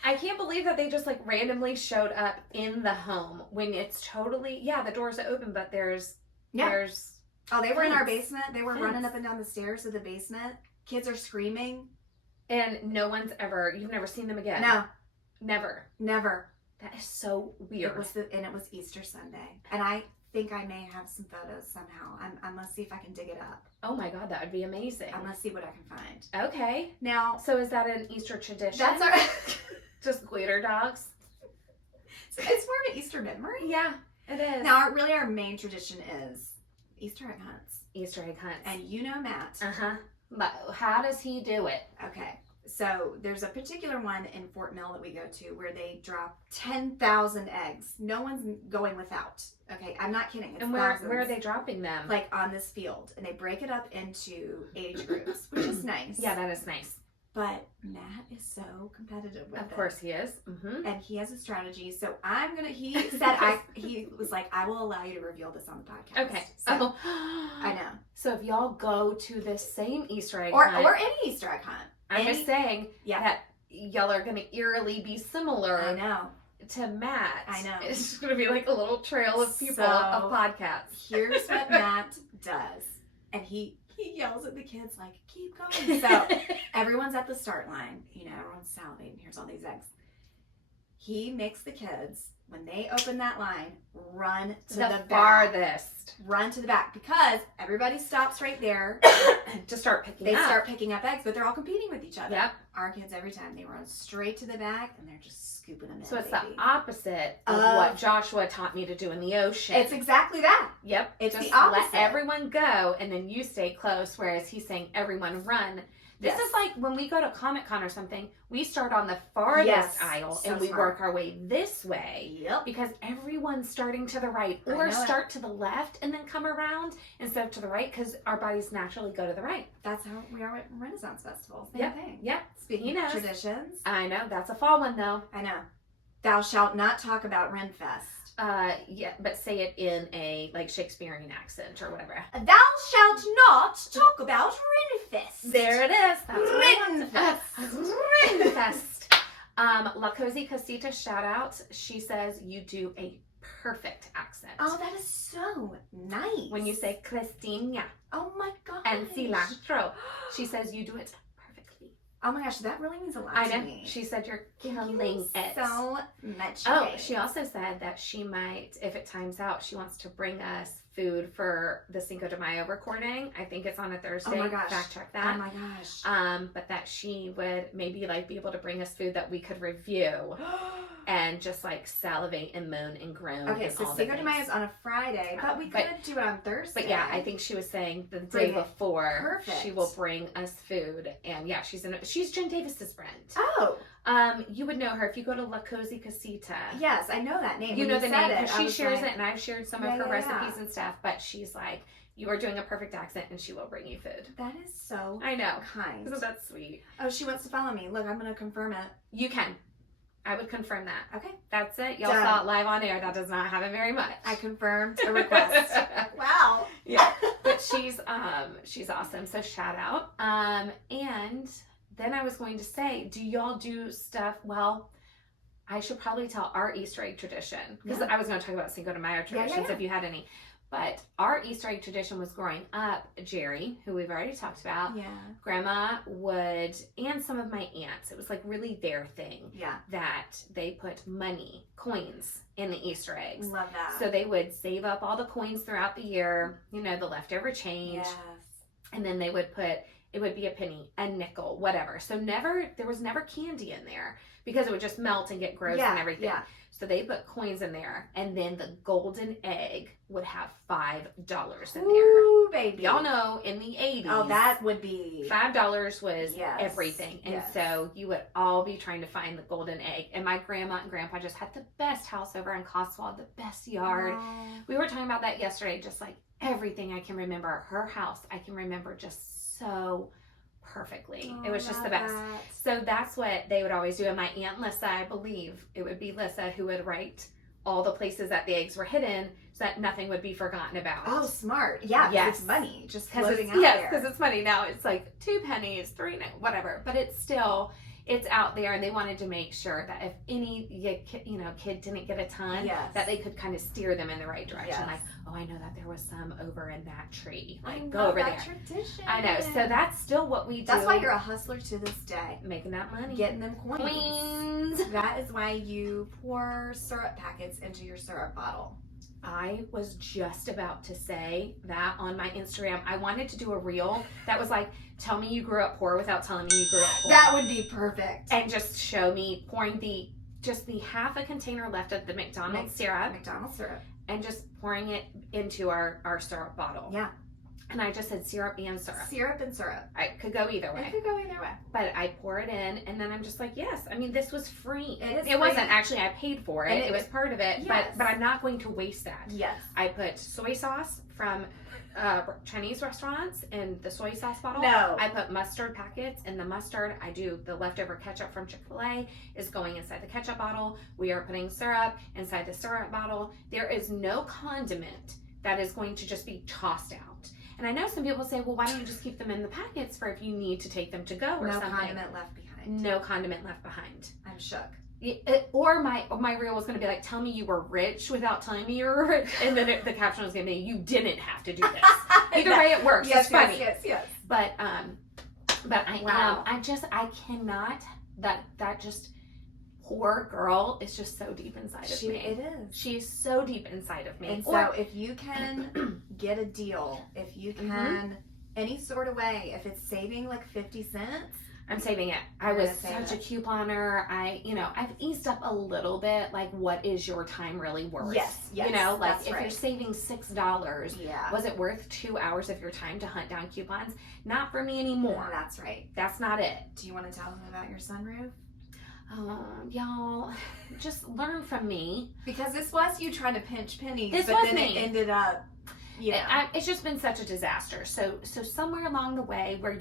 I can't believe that they just like randomly showed up in the home when it's totally the doors are open, but there's they were in our basement. They were running up and down the stairs of the basement. Kids are screaming, and you've never seen them again. No, never. That is so weird. It was Easter Sunday, and I think I may have some photos somehow. I must see if I can dig it up. Oh my God, that would be amazing. I must see what I can find. Okay. Now, so is that an Easter tradition? That's our just goiter dogs. So it's more of an Easter memory. Yeah, it is. Now, our main tradition is Easter egg hunts. Easter egg hunts. And you know Matt. But how does he do it? Okay. So there's a particular one in Fort Mill that we go to where they drop 10,000 eggs. No one's going without. Okay, I'm not kidding. It's and where are they dropping them? Like on this field. And they break it up into age groups, which is nice. Yeah, that is nice. But Matt is so competitive with it. Of course he is. Mm-hmm. And he has a strategy. So he said, he was like, I will allow you to reveal this on the podcast. Okay. So, I know. So if y'all go to this same Easter egg hunt. Or any Easter egg hunt. I'm just saying that y'all are going to eerily be similar. I know. To Matt. I know. It's just going to be like a little trail of people of podcasts. Here's what Matt does. And he yells at the kids like, keep going. So everyone's at the start line. Everyone's salivating. Here's all these eggs. He makes the kids, when they open that line, run to the back. Farthest. Run to the back because everybody stops right there to start picking They start picking up eggs, but they're all competing with each other. Yep. Our kids, every time, they run straight to the back and they're just scooping them in. So it's the opposite of what Joshua taught me to do in the ocean. It's exactly that. Yep. It's just the opposite. Let everyone go and then you stay close, whereas he's saying everyone run. This is like when we go to Comic-Con or something, we start on the farthest aisle and we work our way this way. Yep. Because everyone's starting to the right or start to the left and then come around instead of to the right because our bodies naturally go to the right. That's how we are at Renaissance Festival. Same thing. Yep. Speaking of traditions. I know. That's a fall one though. I know. Thou shalt not talk about Renfest. But say it in a like Shakespearean accent or whatever. Thou shalt not talk about Renfest. There it is. That's Renfest. Renfest. La Cozy Casita shout out. She says you do a perfect accent. Oh, that is so nice. When you say Kristin oh my god. and cilantro, she says you do it perfectly. Oh my gosh, that really means a lot to me. She said you're killing it. So much. Oh, she also said that she might, if it times out, she wants to bring us food for the Cinco de Mayo recording. I think it's on a Thursday. Oh my gosh. Fact check that. Oh my gosh. But that she would maybe like be able to bring us food that we could review and just like salivate and moan and groan. Okay, so Cinco de Mayo is on a Friday, but we could do it on Thursday. But yeah, I think she was saying the day before she will bring us food. And yeah, she's Jen Davis's friend. Oh. You would know her if you go to La Cozy Casita. Yes, I know that name. You know the name because she shares it, and I've shared some of her recipes and stuff. But she's like, you are doing a perfect accent, and she will bring you food. That is so kind. Isn't that sweet? Oh, she wants to follow me. Look, I'm going to confirm it. You can. I would confirm that. Okay. That's it. Y'all saw it live on air. That does not happen very much. I confirmed a request. Wow. Yeah. But she's awesome. So shout out. And then I was going to say, do y'all do stuff? Well, I should probably tell our Easter egg tradition, because I was going to talk about Cinco de Mayo traditions if you had any. But our Easter egg tradition was growing up, Jerry, who we've already talked about, Grandma would, and some of my aunts, it was like really their thing, that they put money, coins in the Easter eggs. Love that. So they would save up all the coins throughout the year, you know, the leftover change. Yes. And then they would put, it would be a penny, a nickel, whatever. So there was never candy in there because it would just melt and get gross and everything. Yeah. So they put coins in there, and then the golden egg would have $5 in there. Ooh, baby. Y'all know in the 80s. Oh, that would be. $5 was everything. And so you would all be trying to find the golden egg. And my grandma and grandpa just had the best house over in Cotswold, the best yard. We were talking about that yesterday, just like everything I can remember. Her house, I can remember just so perfectly. It was just the best. So that's what they would always do. And my Aunt Lissa, I believe it would be Lissa, who would write all the places that the eggs were hidden so that nothing would be forgotten about. Oh, smart. Yeah, yes. It's money just floating out there. Yes, because it's money. Now it's like 2 pennies, 3, whatever. But it's still, it's out there, and they wanted to make sure that if any kid didn't get a ton, that they could kind of steer them in the right direction. Like, oh, I know that there was some over in that tree. Like, go over there. Tradition. I know. So that's still what we do. That's why you're a hustler to this day. Making that money. Getting them coins. That is why you pour syrup packets into your syrup bottle. I was just about to say that on my Instagram. I wanted to do a reel that was like, tell me you grew up poor without telling me you grew up poor. That would be perfect. And just show me pouring the half a container left of the McDonald's syrup. And just pouring it into our syrup bottle. Yeah. And I just said syrup and syrup. Syrup and syrup. I could go either way. It could go either way. But I pour it in, and then I'm just like, yes. I mean, this was free. It wasn't actually. I paid for it. It was part of it. Yes. But I'm not going to waste that. Yes. I put soy sauce from Chinese restaurants in the soy sauce bottle. No. I put mustard packets in the mustard. I do the leftover ketchup from Chick-fil-A is going inside the ketchup bottle. We are putting syrup inside the syrup bottle. There is no condiment that is going to just be tossed out. And I know some people say, well, why don't you just keep them in the packets for if you need to take them to go or something. No condiment left behind. No condiment left behind. I'm shook. Or my reel was going to be like, tell me you were rich without telling me you were rich. And then the caption was going to be, you didn't have to do this. Either way it works. Yes, it's funny. Yes. But I cannot, that just, poor girl is just so deep inside of me. It is. She is so deep inside of me. And so if you can get a deal, if you can, any sort of way, if it's saving like 50 cents. I'm saving it. I was such a couponer. I've eased up a little bit. Like, what is your time really worth? Yes. Like if you're saving $6, was it worth 2 hours of your time to hunt down coupons? Not for me anymore. That's right. That's not it. Do you want to tell them about your sunroof? Y'all, just learn from me. Because this was you trying to pinch pennies, it ended up, it's just been such a disaster. So somewhere along the way where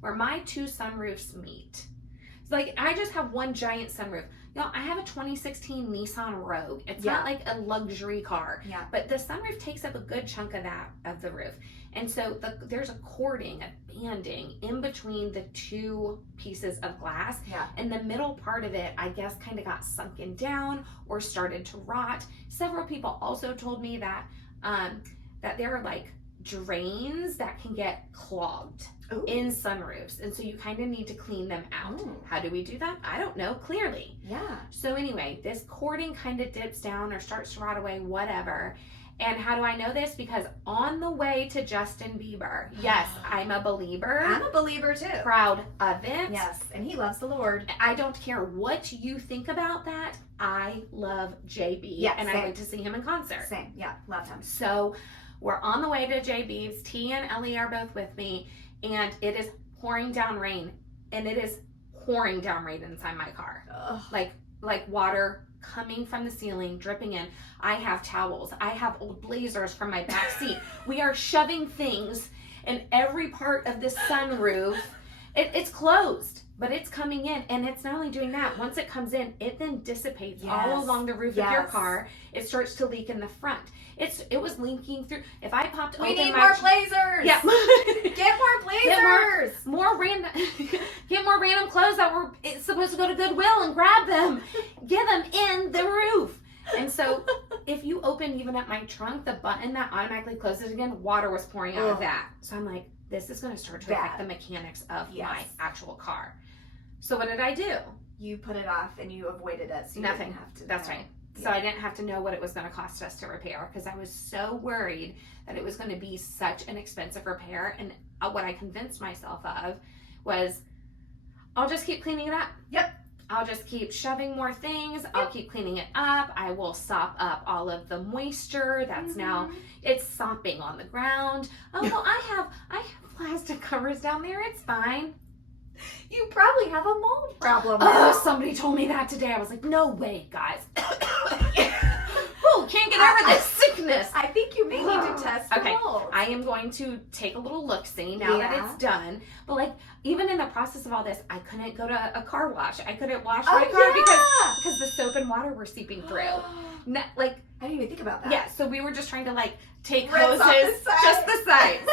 where my two sunroofs meet. It's like, I just have one giant sunroof. Y'all, I have a 2016 Nissan Rogue. It's not like a luxury car. Yeah. But the sunroof takes up a good chunk of the roof. And so there's a cording, a banding in between the two pieces of glass. Yeah. And the middle part of it, I guess, kind of got sunken down or started to rot. Several people also told me that there are like drains that can get clogged in sunroofs. And so you kind of need to clean them out. Ooh. How do we do that? I don't know, clearly. Yeah. So anyway, this cording kind of dips down or starts to rot away, whatever. And how do I know this? Because on the way to Justin Bieber, yes, I'm a believer. I'm a believer too. Proud of it. Yes, and he loves the Lord. I don't care what you think about that. I love JB. Yes, and I went to see him in concert. Same, yeah, love him. So we're on the way to JB's. T and Ellie are both with me, and it is pouring down rain. And it is pouring down rain inside my car. Ugh. Like water coming from the ceiling, dripping in. I have towels. I have old blazers from my back seat. We are shoving things in every part of this sunroof. It's closed, but it's coming in. And it's not only doing that. Once it comes in, it then dissipates all along the roof of your car. It starts to leak in the front. It was leaking through. If I popped open we need more blazers. Yeah. Get more blazers. Get more random clothes that were supposed supposed to go to Goodwill and grab them, get them in the roof. And so if you open even at my trunk, the button that automatically closes again, water was pouring out of that. So I'm like, this is going to start to affect the mechanics of my actual car. So what did I do? You put it off and you avoided it. So you Nothing. Didn't have to That's right. So I didn't have to know what it was going to cost us to repair because I was so worried that it was going to be such an expensive repair. And what I convinced myself of was, I'll just keep cleaning it up. Yep. I'll just keep shoving more things. Yep. I'll keep cleaning it up. I will sop up all of the moisture that's now, it's sopping on the ground. Oh, well, I have plastic covers down there. It's fine. You probably have a mold problem. Oh, somebody told me that today. I was like, no way, guys. Oh, can't get over this sickness. I think you may need to test the mold. I am going to take a little look-see now that it's done. But like, even in the process of all this, I couldn't go to a car wash. I couldn't wash my car because the soap and water were seeping through. Like, I didn't even think about that. Yeah, so we were just trying to like take rinse hoses, just the sides.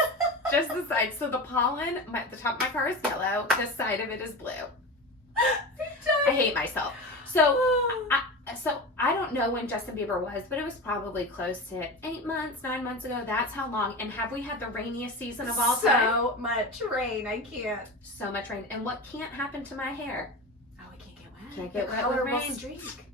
Just the sides. So the pollen, the top of my car is yellow. This side of it is blue. I hate myself. So I don't know when Justin Bieber was, but it was probably close to 8 months, 9 months ago. That's how long. And have we had the rainiest season of all time? So much rain. I can't. So much rain. And what can't happen to my hair? Oh, it can't get wet. Can't get wet with rain. Streak.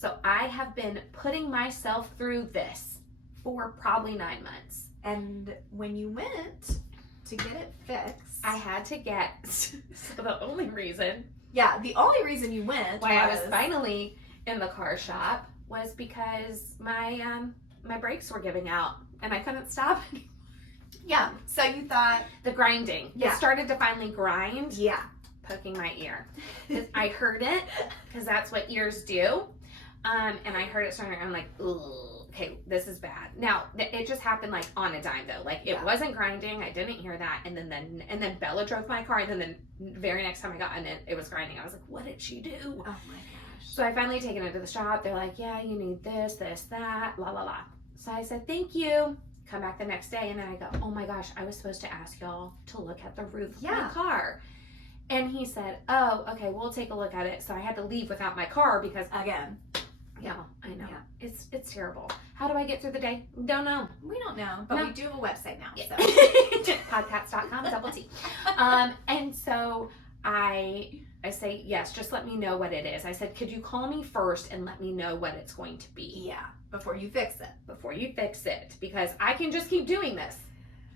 So I have been putting myself through this for probably 9 months. And when you went to get it fixed, I had to get, so the only reason. Yeah, the only reason you went I was finally in the car shop was because my brakes were giving out and I couldn't stop anymore. Yeah, so you thought. The grinding. Yeah. It started to finally grind. Yeah. Poking my ear. I heard it because that's what ears do. And I heard it starting, I'm like, ugh. Okay, this is bad. Now, it just happened like on a dime though. Like it wasn't grinding. I didn't hear that. And then Bella drove my car. And then the very next time I got in it, it was grinding. I was like, what did she do? Oh my gosh. So I finally taken it to the shop. They're like, yeah, you need this, that, la, la, la. So I said, thank you. Come back the next day. And then I go, oh my gosh, I was supposed to ask y'all to look at the roof of my car. And he said, oh, okay, we'll take a look at it. So I had to leave without my car because again. Yeah, I know. Yeah. It's terrible. How do I get through the day? Don't know. We don't know, but we do have a website now. Yeah. So. Podcasts.com, double T. And so I say, yes, just let me know what it is. I said, could you call me first and let me know what it's going to be? Yeah, before you fix it. Before you fix it. Because I can just keep doing this.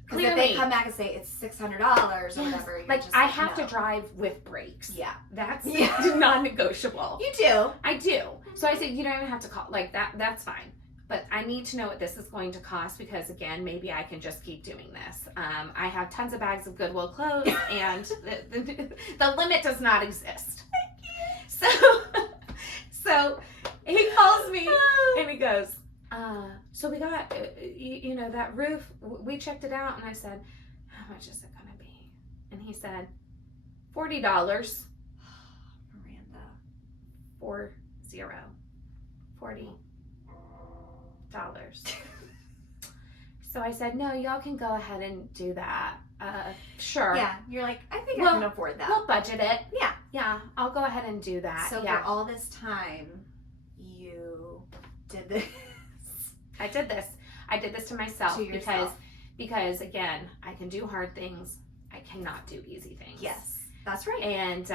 Because if they come back and say it's $600 or whatever, like I have to drive with brakes. Yeah, that's non-negotiable. You do. I do. So I said, you don't even have to call like that. That's fine. But I need to know what this is going to cost because again, maybe I can just keep doing this. I have tons of bags of Goodwill clothes, and the limit does not exist. So he calls me and he goes, so we got, that roof, we checked it out. And I said, how much is it going to be? And he said, $40. Miranda. $40. So I said, no, y'all can go ahead and do that. Sure. Yeah. You're like, I think I can afford that. We'll budget it. Yeah. Yeah. I'll go ahead and do that. So for all this time, you did this. I did this. I did this to myself to yourself. because again, I can do hard things. I cannot do easy things. Yes, that's right. And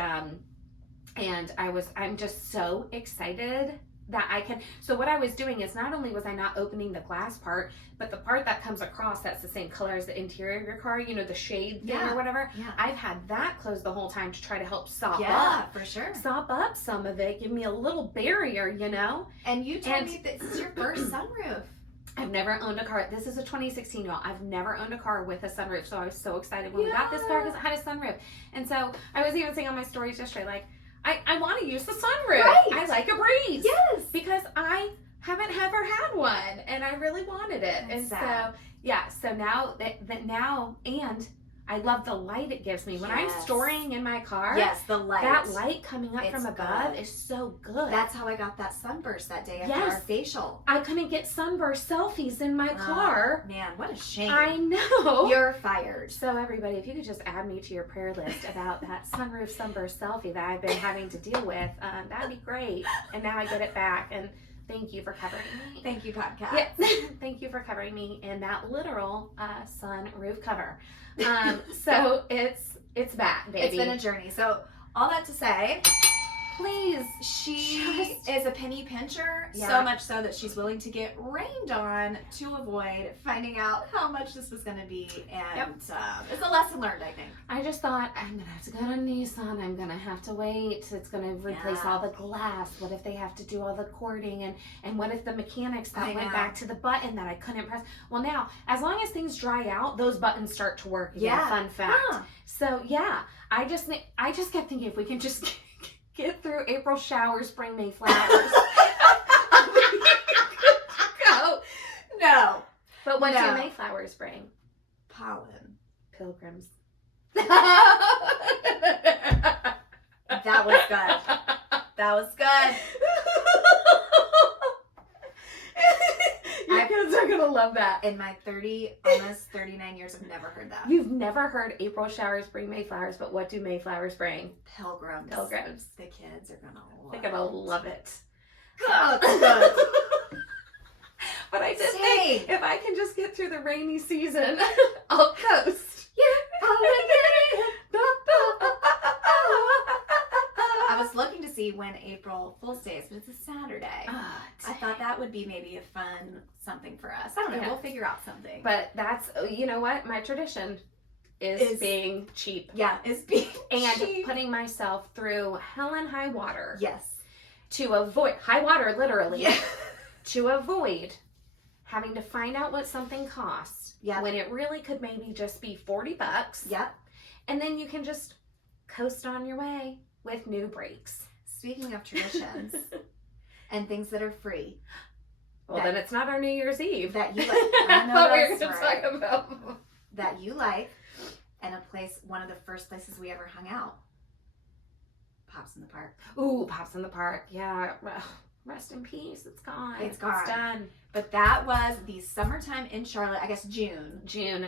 I'm just so excited that I can. So what I was doing is not only was I not opening the glass part, but the part that comes across that's the same color as the interior of your car, the shade thing or whatever. Yeah. I've had that closed the whole time to try to help sop up. For sure. Sop up some of it, give me a little barrier, And you told me this is your first sunroof. I've never owned a car. This is a 2016, y'all. I've never owned a car with a sunroof, so I was so excited when we got this car because it had a sunroof. And so I was even saying on my stories yesterday, like, I want to use the sunroof. Right. I like a breeze. Yes. Because I haven't ever had one, and I really wanted it. That's and sad. so now I love the light it gives me. When I'm Yes. storing in my car, Yes, the light. that light coming up It's from above good. is so good. That's how I got that sunburst that day after Yes. our facial. I couldn't get sunburst selfies in my car. Man, what a shame. I know. You're fired. So everybody, if you could just add me to your prayer list about that sunroof sunburst selfie that I've been having to deal with, that'd be great. And now I get it back. And thank you for covering me. Thank you, podcast. Yeah. Thank you for covering me in that literal sunroof cover. So it's back, baby. It's been a journey. So all that to say, Please, she is a penny pincher, Yeah. so much so that she's willing to get rained on to avoid finding out how much this was going to be. And it's a lesson learned, I think. I just thought, I'm going to have to go to Nissan. I'm going to have to wait. It's going to replace all the glass. What if they have to do all the cording? And what if the mechanics that went back to the button that I couldn't press? Well, now, as long as things dry out, those buttons start to work again. Yeah. Fun fact. So, yeah, I just kept thinking if we can just get through April showers, spring, May flowers. Go. No. But what do May flowers bring? Pollen. Pilgrims. That was good. That was good. Your kids are going to love that. In my almost 39 years, I've never heard that. You've never heard April showers bring May flowers, but what do May flowers bring? Pilgrims. Pilgrims. The kids are gonna love They're going to love it. God, it's good. But I did Same. think if I can just get through the rainy season, I'll coast. I was looking to see when April Fool's Day is, but it's a Saturday. I thought that would be maybe a fun something for us. I don't know. Yeah. We'll figure out something. But that's, you know what? My tradition is being cheap. Yeah, is being And cheap. putting myself through hell and high water. Yes. To avoid, high water literally, Yeah. to avoid having to find out what something costs. Yeah. When it really could maybe just be $40. Yep. And then you can just coast on your way with new brakes. Speaking of traditions and things that are free. Well, then it's not our New Year's Eve. That you like. I thought we were going to talk about. That you like, and one of the first places we ever hung out. Pops in the Park. Ooh, Pops in the Park. Yeah. Rest in peace. It's gone. It's gone. It's done. But that was the summertime in Charlotte, I guess June.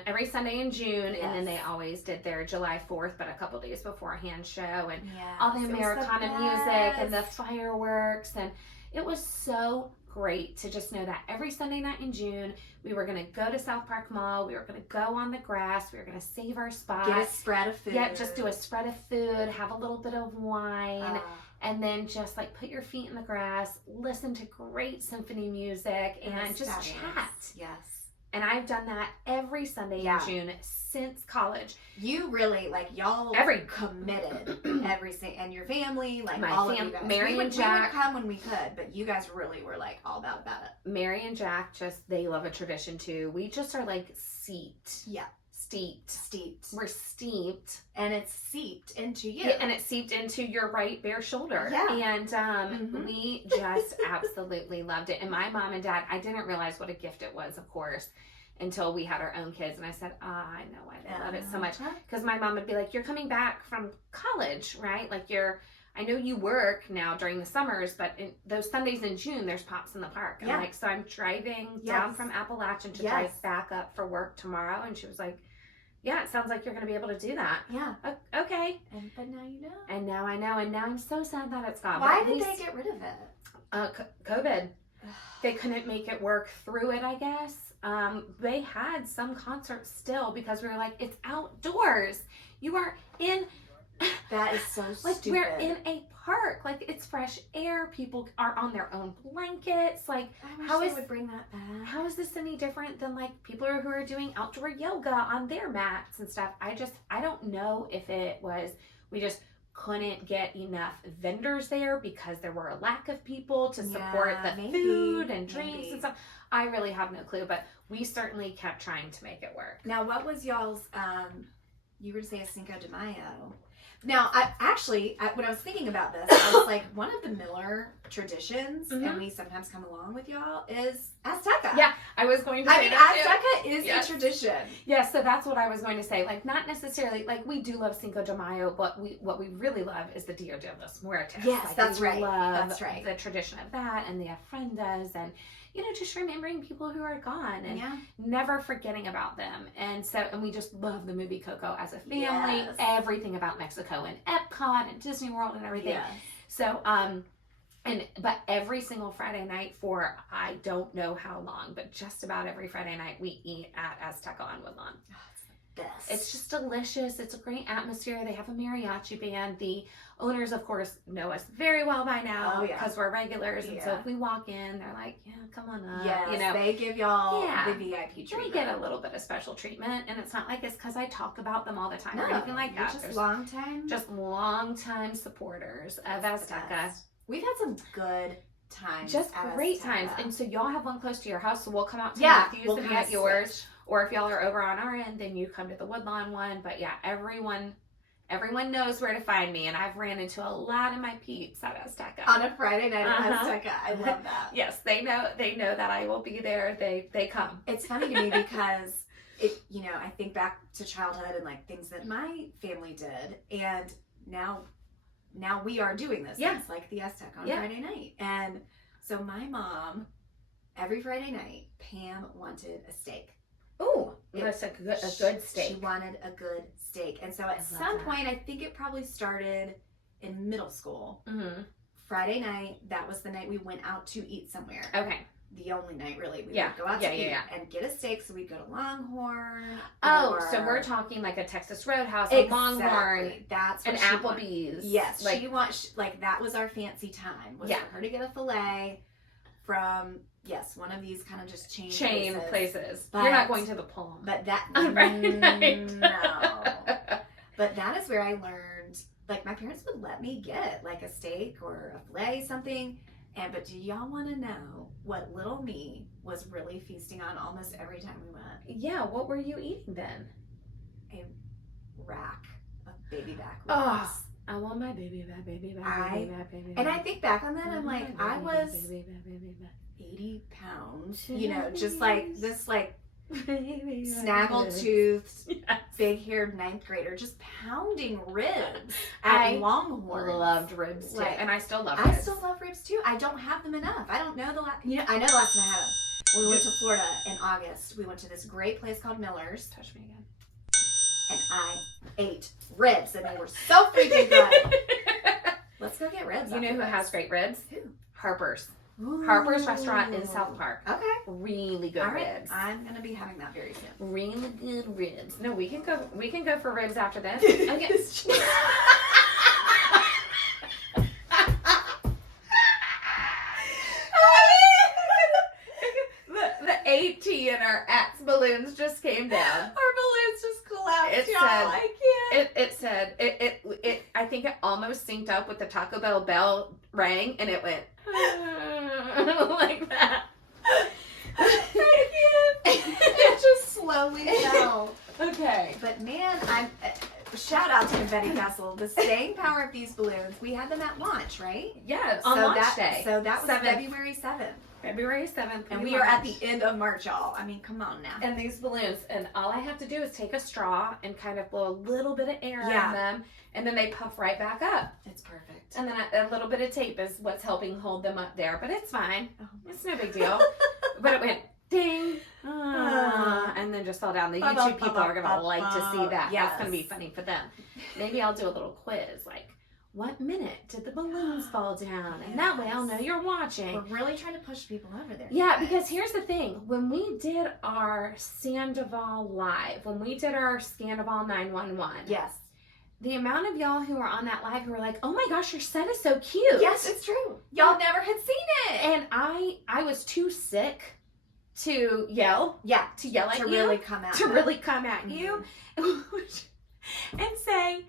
Every Sunday in June. Yes. And then they always did their July 4th, but a couple days beforehand show. And Yes, all the it was Americana music and the fireworks. And it was so great to just know that every Sunday night in June, we were going to go to South Park Mall. We were going to go on the grass. We were going to save our spot. Get a spread of food. Yep, just do a spread of food, have a little bit of wine. And then just like put your feet in the grass, listen to great symphony music, and just chat. Yes. And I've done that every Sunday in June since college. You really, y'all committed and your family, all of you guys. Mary and Jack. We would come when we could, but you guys really were all about it. Mary and Jack, they love a tradition too. We just are steeped. Yeah. Steeped. We're steeped. And it's seeped into you. Yeah, and it's seeped into your right bare shoulder. Yeah. And we just absolutely loved it. And my mom and dad, I didn't realize what a gift it was, of course, until we had our own kids. And I said, I know why they love it so much. Because my mom would be like, you're coming back from college, right? I know you work now during the summers, but in those Sundays in June, there's Pops in the Park. Yeah. So I'm driving down from Appalachian to drive back up for work tomorrow. And she was like, yeah, it sounds like you're going to be able to do that. Yeah. Okay. But now you know. And now I know. And now I'm so sad that it's gone. Why did they get rid of it? COVID. They couldn't make it work through it, I guess. They had some concerts still because we were like, it's outdoors. You are in... That is so stupid. We're in a park. It's fresh air. People are on their own blankets. How would bring that back? How is this any different than people who are doing outdoor yoga on their mats and stuff? I don't know if it was we just couldn't get enough vendors there because there were a lack of people to support the food and drinks and stuff. I really have no clue, but we certainly kept trying to make it work. Now, what was y'all's? You were to say a Cinco de Mayo. Now, when I was thinking about this, I was like, one of the Miller traditions, and we sometimes come along with y'all, is Azteca. Yeah, I was going to say that Azteca is a tradition. Yes, so that's what I was going to say. Like, not necessarily, like, we do love Cinco de Mayo, but what we really love is the Dia de los Muertos. Yes, like, that's right. Love the tradition of that, and the ofrendas, and just remembering people who are gone and never forgetting about them. And we just love the movie Coco as a family, everything about Mexico and Epcot and Disney World and everything. Yes. So, but every single Friday night for, I don't know how long, but just about every Friday night we eat at Azteca on Woodlawn. Oh, it's the best. It's just delicious. It's a great atmosphere. They have a mariachi band. The owners, of course, know us very well by now because we're regulars. And so if we walk in, they're like, come on up. Yes, they give y'all the VIP treatment. We get a little bit of special treatment. And it's not like it's because I talk about them all the time or anything like that. Just long time supporters of Azteca. We've had some good times. Just great times. And so y'all have one close to your house, so we'll come out to you to be at yours. Or if y'all are over on our end, then you come to the Woodlawn one. But everyone knows where to find me, and I've ran into a lot of my peeps at Azteca. On a Friday night at Azteca. I love that. Yes, they know that I will be there. They come. It's funny to me because I think back to childhood and like things that my family did, and now we are doing this. Things like the Azteca on Friday night. And so my mom, every Friday night, Pam wanted a steak. Ooh, that's a good steak. She wanted a good steak. And so at some point, I think it probably started in middle school. Mm-hmm. Friday night, that was the night we went out to eat somewhere. Okay. The only night, really. We would go out to eat and get a steak. So we'd go to Longhorn. So we're talking like a Texas Roadhouse, a Longhorn. That's what an Applebee's. Yes. That was our fancy time. Was for her to get a filet from... Yes, one of these kind of just chain places. But you're not going to the Palm. But that on Friday night. No. But that is where I learned. Like my parents would let me get like a steak or a fillet, something. But do y'all want to know what little me was really feasting on almost every time we went? Yeah. What were you eating then? A rack of baby back ribs. Oh, I want my baby back. And I think back on that, I'm like, I was 80 pounds, just like this, like snaggle-toothed, big-haired 9th grader, just pounding ribs at Longhorn. I loved ribs too, and I still love ribs. I still love ribs too. I don't have them enough. I don't know the last. I know the last time I had them. When we went to Florida in August, we went to this great place called Miller's. Touch me again. And I ate ribs, and they were so freaking good. Let's go get ribs. You know who has great ribs? Who? Harper's. Ooh. Harper's restaurant in South Park. Okay. Really good ribs. I'm gonna be having that very soon. Really good ribs. No, we can go for ribs after this. Okay. the AT in our ATS balloons just came down. Our balloons just collapsed. It said I think it almost synced up with the Taco Bell bell rang, and it went like that. It just slowly fell. Okay. But man, shout out to Confetti Castle. The staying power of these balloons. We had them at launch, right? Yes, on launch day. So that was February 7th. February 7th. And we are at the end of March, y'all. I mean, come on now. And these balloons, and all I have to do is take a straw and kind of blow a little bit of air in them, and then they puff right back up. It's perfect. And then a little bit of tape is what's helping hold them up there, but it's fine. Oh. It's no big deal. But it went ding, and then just fell down. The YouTube people are going to like to see that. Yes. That's going to be funny for them. Maybe I'll do a little quiz, like, what minute did the balloons fall down? And that way I'll know you're watching. We're really trying to push people over there. Yeah, because here's the thing. When we did our Sandoval Live, when we did our Sandoval 911. Yes. The amount of y'all who were on that live who were like, oh my gosh, your set is so cute. Yes, it's true. Y'all never had seen it. And I was too sick to yell. Yeah. To yell at you. To really come at you. To really come at you. And say,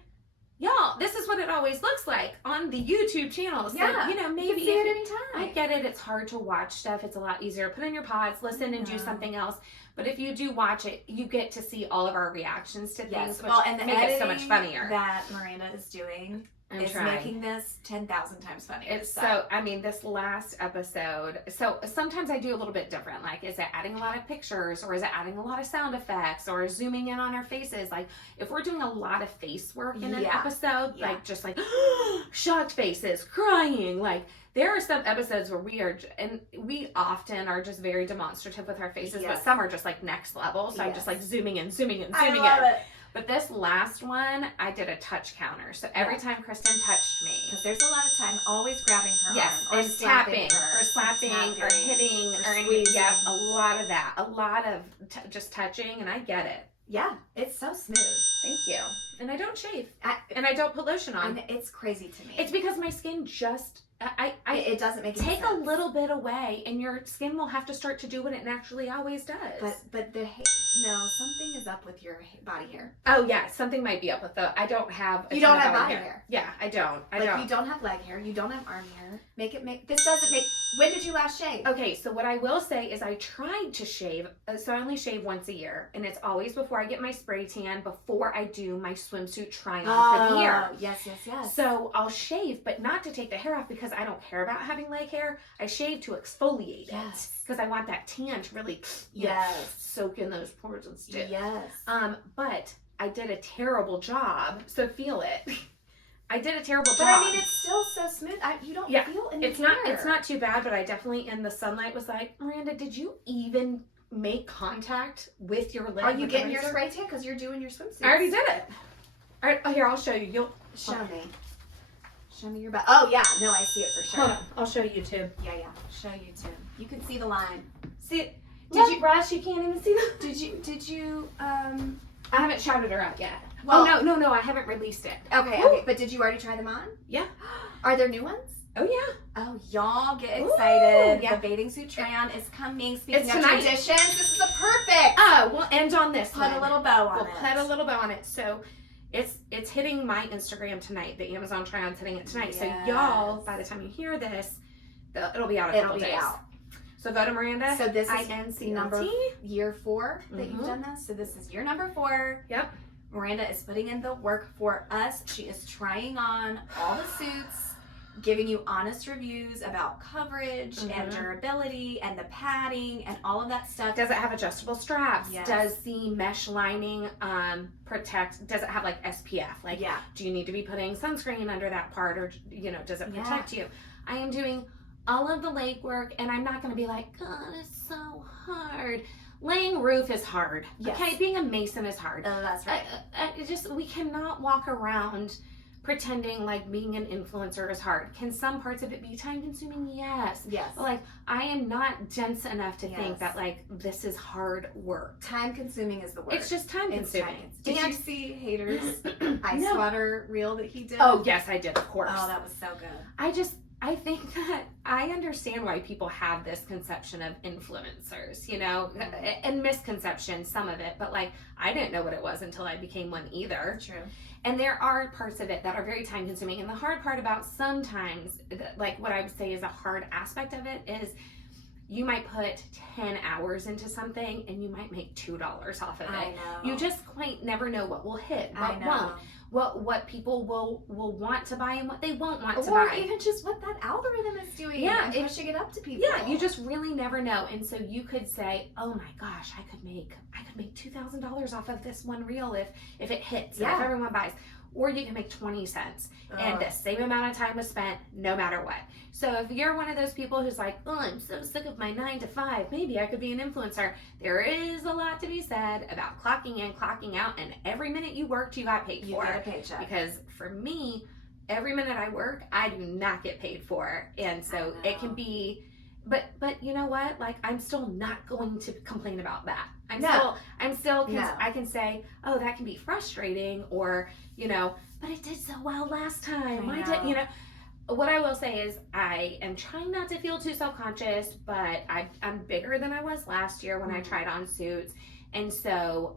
y'all, this is what it always looks like on the YouTube channel. So, maybe you can see it anytime. I get it. It's hard to watch stuff. It's a lot easier to put in your pods, listen, and do something else. But if you do watch it, you get to see all of our reactions to things, which and the make it so much editing funnier. that Miranda is doing is making this 10,000 times funnier. It's so, I mean, this last episode, so sometimes I do a little bit different. Like, is it adding a lot of pictures, or is it adding a lot of sound effects, or zooming in on our faces? Like, if we're doing a lot of face work in an episode, like just like shocked faces, crying, like there are some episodes where we often are just very demonstrative with our faces, but some are just like next level. So I'm just like zooming in. I love it. But this last one, I did a touch counter. So every time Kristin touched me, because there's a lot of time always grabbing her arm, or tapping, or slapping, or hitting, or squeezing. Yep, a lot of that, a lot of just touching, and I get it. Yeah, it's so smooth. Thank you. And I don't shave, and I don't put lotion on. And it's crazy to me. It's because my skin just. It doesn't make take a little bit away, and your skin will have to start to do what it naturally always does. But something is up with your body hair. Oh yeah, something might be up with I don't have. You don't have body hair. Yeah, I don't. You don't have leg hair. You don't have arm hair. This doesn't make. When did you last shave? Okay, so what I will say is I tried to shave. So I only shave once a year, and it's always before I get my spray tan, before I do my swimsuit try on for the year. Yes. So I'll shave, but not to take the hair off, because I don't care about having leg hair. I shave to exfoliate it, because I want that tan to really soak in those pores and stuff. Yes. But I did a terrible job. So feel it. I did a terrible job. But I mean, it's still so smooth. You don't feel any hair. It's not too bad, but I definitely in the sunlight was like, Miranda, did you even make contact with your leg? Are you getting your spray tan because you're doing your swimsuit? I already did it. All right, here, I'll show you. You'll show me. Show me your butt. Oh yeah, no, I see it for sure. Hold on, I'll show you too. Yeah, show you too. You can see the line. See it? Did you brush? You can't even see them. Did you? I haven't shouted her out yet. Well, no, I haven't released it. Okay, but did you already try them on? Yeah. Are there new ones? Oh yeah. Oh, y'all get excited. Ooh, yeah. The bathing suit try-on is coming. Speaking it's of tonight. Traditions, this is the perfect. Oh, we'll end on this. Put a little bow on it. We'll put a little bow on it. So it's hitting my Instagram tonight. The Amazon try-on's hitting it tonight. Yes. So y'all, by the time you hear this, it'll be out a couple days. So go to Miranda. So this is INCLT. year 4 that you've done this. So this is year number 4. Yep. Miranda is putting in the work for us. She is trying on all the suits, giving you honest reviews about coverage and durability and the padding and all of that stuff. Does it have adjustable straps? Yes. Does the mesh lining protect? Does it have like SPF? Like, do you need to be putting sunscreen under that part, or does it protect you? I am doing all of the legwork, and I'm not going to be like, God, it's so hard. Laying roof is hard. Yes. Okay, being a mason is hard. Oh, that's right. We cannot walk around pretending like being an influencer is hard. Can some parts of it be time consuming? Yes. But like, I am not dense enough to think that like this is hard work. Time consuming is the word. It's just time consuming. Did you see Hater's ice water reel that he did? Oh yes, I did, of course. Oh, that was so good. I think that I understand why people have this conception of influencers, and misconception, some of it, but like, I didn't know what it was until I became one either. True. And there are parts of it that are very time consuming. And the hard part about sometimes, like what I would say is a hard aspect of it is you might put 10 hours into something and you might make $2 off of it. I know. You just quite never know what will hit, what won't. What people will want to buy and what they won't want to buy. Or even just what that algorithm is doing and pushing it up to people. Yeah, you just really never know. And so you could say, oh my gosh, I could make $2,000 off of this one reel if it hits, if everyone buys. Or you can make 20 cents and the same amount of time was spent no matter what. So if you're one of those people who's like, oh, I'm so sick of my 9 to 5, maybe I could be an influencer. There is a lot to be said about clocking in, clocking out, and every minute you worked, you got paid for. You get a paycheck. Because for me, every minute I work, I do not get paid for. And so it can be, but you know what? Like, I'm still not going to complain about that. I'm still, I can say, oh, that can be frustrating, or, but it did so well last time. What I will say is I am trying not to feel too self-conscious, but I'm bigger than I was last year when I tried on suits. And so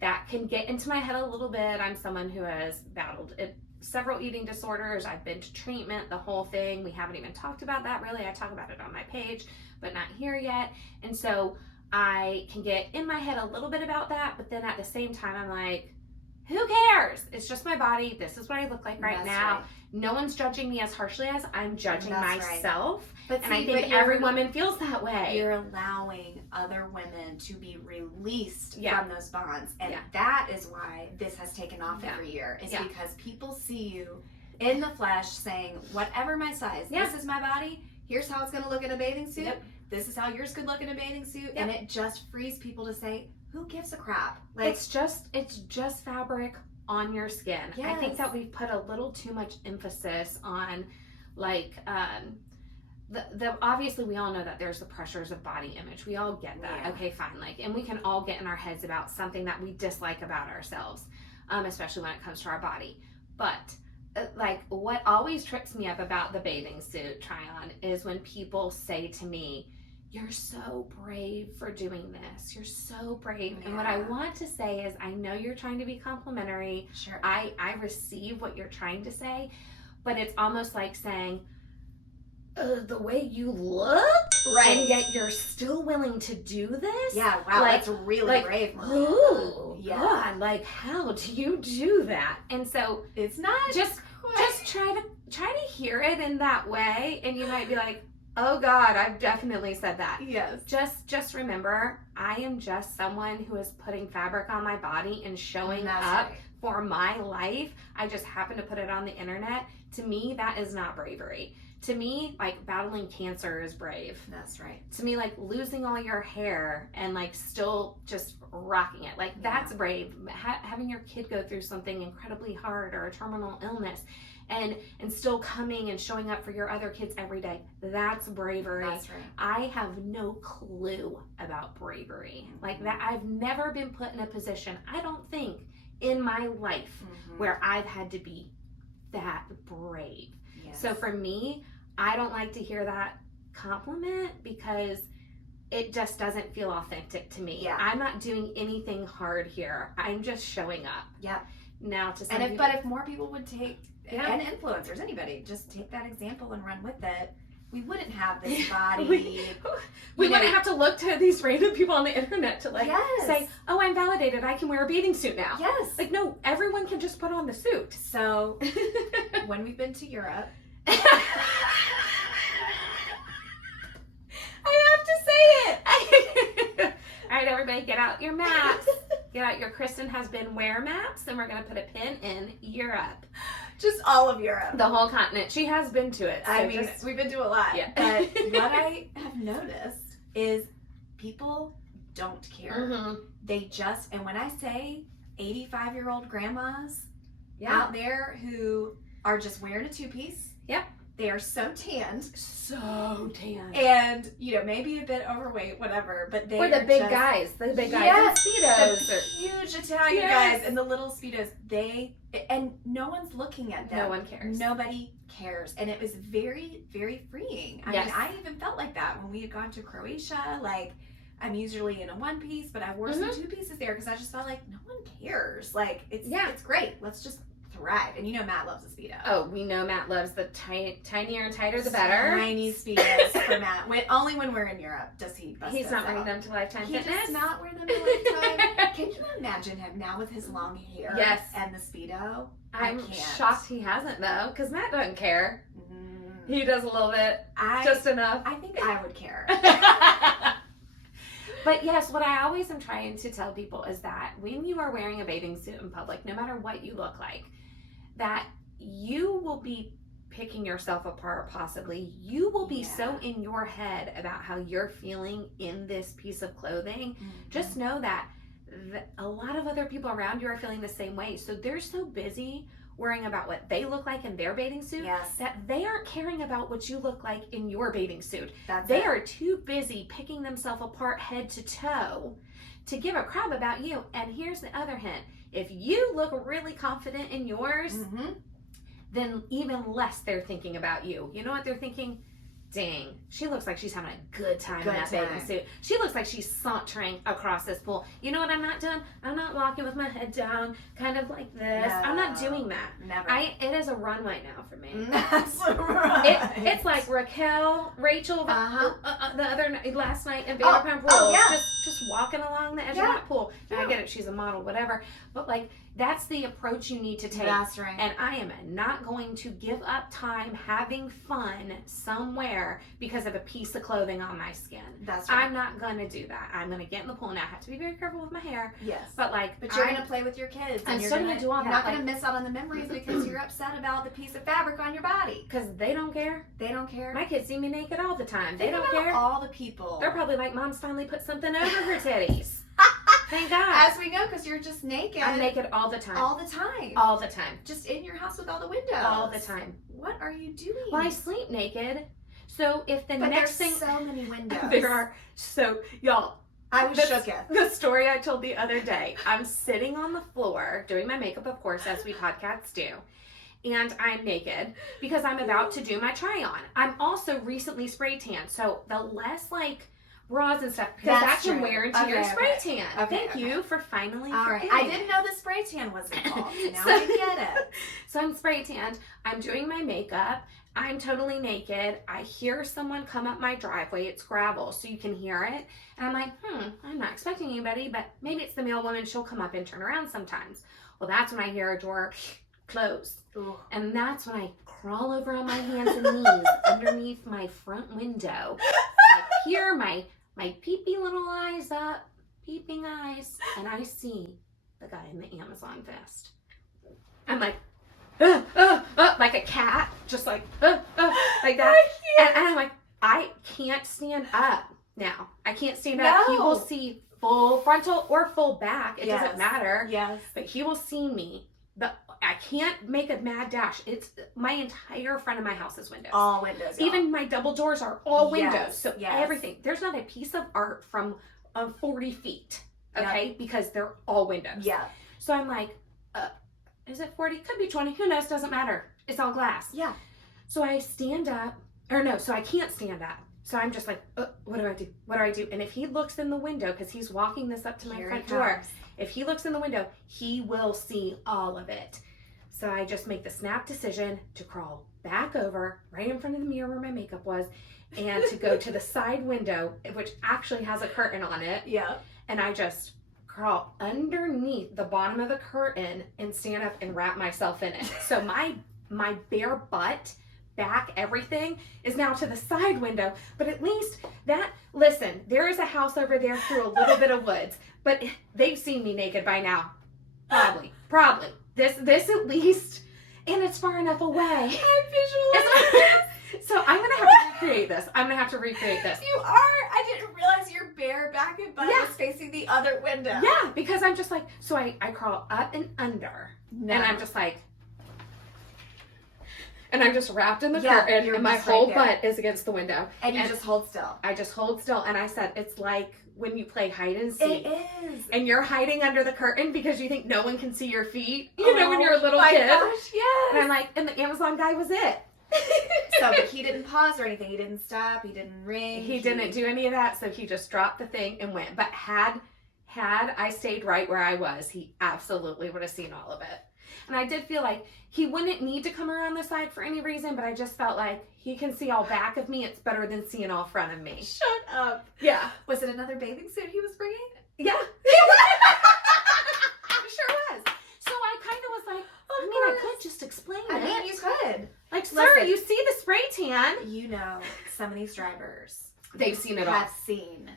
that can get into my head a little bit. I'm someone who has battled several eating disorders. I've been to treatment, the whole thing. We haven't even talked about that really. I talk about it on my page, but not here yet. And so I can get in my head a little bit about that, but then at the same time, I'm like, who cares? It's just my body. This is what I look like right now. Right. No one's judging me as harshly as I'm judging myself. Right. But and I think every woman feels that way. You're allowing other women to be released from those bonds. And that is why this has taken off every year. Is because people see you in the flesh saying, whatever my size, this is my body. Here's how it's going to look in a bathing suit. Yep. This is how yours could look in a bathing suit. Yep. And it just frees people to say, who gives a crap? Like, it's just fabric on your skin. Yes. I think that we've put a little too much emphasis on, like, the obviously we all know that there's the pressures of body image. We all get that. Yeah. Okay, fine. Like, and we can all get in our heads about something that we dislike about ourselves, especially when it comes to our body. But like, what always trips me up about the bathing suit try-on is when people say to me, you're so brave for doing this. You're so brave. Yeah. And what I want to say is, I know you're trying to be complimentary. Sure. I receive what you're trying to say, but it's almost like saying, the way you look, right? And yet you're still willing to do this. Yeah, wow, like, that's really brave. Oh, yeah. God, like, how do you do that? And so it's not just try to hear it in that way, and you might be like, oh God, I've definitely said that. Yes. Just remember, I am just someone who is putting fabric on my body and showing up for my life. I just happen to put it on the internet. To me, that is not bravery. To me, like, battling cancer is brave. That's right. To me, like, losing all your hair and, like, still just rocking it. Like, that's brave. Having your kid go through something incredibly hard or a terminal illness and still coming and showing up for your other kids every day. That's bravery. That's right. I have no clue about bravery. Like that, I've never been put in a position, I don't think, in my life where I've had to be that brave. Yes. So for me, I don't like to hear that compliment because it just doesn't feel authentic to me. Yeah. I'm not doing anything hard here. I'm just showing up. Yeah. Now to some people, but if more people would take, and influencers, anybody, just take that example and run with it, we wouldn't have this body. we wouldn't have to look to these random people on the internet to say, oh, I'm validated, I can wear a bathing suit now. Yes. Like, no, everyone can just put on the suit. So when we've been to Europe, I have to say it. All right, everybody, get out your maps. Get out your Kristin has been where maps, and we're going to put a pin in Europe. Just all of Europe. The whole continent. She has been to it. So we've been to a lot. Yeah. But what I have noticed is people don't care. They just, and when I say 85-year-old grandmas out there who are just wearing a two-piece. Yep. They are so tanned. So tanned. And, you know, maybe a bit overweight, whatever, but they or the big guys. The big guys in Speedos. The huge Italian guys and the little Speedos. And no one's looking at them. No one cares. Nobody cares. And it was very, very freeing. I mean, I even felt like that when we had gone to Croatia. Like, I'm usually in a one piece, but I wore some two pieces there because I just felt like no one cares. Like, it's great. Let's just thrive. And you know Matt loves a Speedo. Oh, we know Matt loves the tinier and tighter the better. Tiny Speedos for Matt. Only when we're in Europe does he bust He's not wearing them to Lifetime Fitness. He does not wear them to Lifetime. Can you imagine him now with his long hair and the Speedo? I'm shocked he hasn't, though, because Matt doesn't care. He does a little bit. Just enough. I think I would care. But yes, what I always am trying to tell people is that when you are wearing a bathing suit in public, no matter what you look like, that you will be picking yourself apart, possibly. You will be so in your head about how you're feeling in this piece of clothing. Just know that a lot of other people around you are feeling the same way. So they're so busy worrying about what they look like in their bathing suit that they aren't caring about what you look like in your bathing suit. They are too busy picking themselves apart head to toe to give a crap about you. And here's the other hint. If you look really confident in yours, then even less they're thinking about you. You know what they're thinking? dang, she looks like she's having a good time in that bathing suit. She looks like she's sauntering across this pool. You know what I'm not doing? I'm not walking with my head down, kind of like this. No, I'm not doing that. Never. It is a runway now for me. That's right. It's like Rachel, last night in Vanderpump Rules, just walking along the edge of that pool. And I get it, she's a model, whatever. But like, that's the approach you need to take. That's right. And I am not going to give up time having fun somewhere because of a piece of clothing on my skin. That's right. I'm not going to do that. I'm going to get in the pool. Now I have to be very careful with my hair. Yes. But you're going to play with your kids. I'm still going to do all that. You're not going to miss out on the memories because you're upset about the piece of fabric on your body. Because they don't care. They don't care. My kids see me naked all the time. They don't care. All the people. They're probably like, Mom's finally put something over her titties. Thank God. As we know, because you're just naked. I'm naked all the time. All the time. All the time. Just in your house with all the windows. All the time. What are you doing? Well, I sleep naked. So if the next thing... But there's so many windows. There are. So, y'all. I was shooketh. The story I told the other day. I'm sitting on the floor doing my makeup, of course, as we podcasts do. And I'm naked because I'm about to do my try on. I'm also recently spray tan. So the less like... bras and stuff, because that can wear into your spray tan. Thank you for finally forgetting. I didn't know the spray tan was involved. Now I get it. So I'm spray tanned. I'm doing my makeup. I'm totally naked. I hear someone come up my driveway. It's gravel, so you can hear it. And I'm like, I'm not expecting anybody, but maybe it's the male woman. She'll come up and turn around sometimes. Well, that's when I hear a door close. Ooh. And that's when I crawl over on my hands and knees underneath my front window. I peer my peepee little eyes up, peeping eyes, and I see the guy in the Amazon vest. I'm like, like a cat, just like that. And I'm like, I can't stand up now. I can't stand up. He will see full frontal or full back. It doesn't matter. Yes. But he will see me. But I can't make a mad dash. It's my entire front of my house is windows. All windows. Even my double doors are all windows. So everything. There's not a piece of art from 40 feet. Okay? Because they're all windows. Yeah. So I'm like, is it 40? Could be 20. Who knows? Doesn't matter. It's all glass. Yeah. So I stand up. Or no, so I can't stand up. So I'm just like, what do I do? What do I do? And if he looks in the window, because he's walking this up to my front door. If he looks in the window, he will see all of it. So I just make the snap decision to crawl back over right in front of the mirror where my makeup was and to go to the side window, which actually has a curtain on it. Yeah. And I just crawl underneath the bottom of the curtain and stand up and wrap myself in it. So my bare butt, back, everything is now to the side window. But at least listen, there is a house over there through a little bit of woods. But they've seen me naked by now. Probably. This at least, and it's far enough away. I visualize. So I'm gonna have to recreate this. You are. I didn't realize your bare back and butt was facing the other window. Yeah, because I'm just like, so I crawl up and under, and I'm just like, and I'm just wrapped in the curtain, and my whole butt is against the window. And you just hold still. I just hold still, and I said, it's like when you play hide and seek. It is. And you're hiding under the curtain because you think no one can see your feet. You know, when you're a little kid. Oh my gosh, yes. And I'm like, and the Amazon guy was it. So, but he didn't pause or anything. He didn't stop. He didn't ring. He didn't do any of that. So he just dropped the thing and went. But had I stayed right where I was, he absolutely would have seen all of it. And I did feel like he wouldn't need to come around the side for any reason, but I just felt like he can see all back of me. It's better than seeing all front of me. Shut up. Yeah. Was it another bathing suit he was bringing? Yeah. It sure was. So I kind of was like, I could just explain it. I mean, you could. Like, sir, you see the spray tan. You know, some of these drivers. They've seen it all. Have seen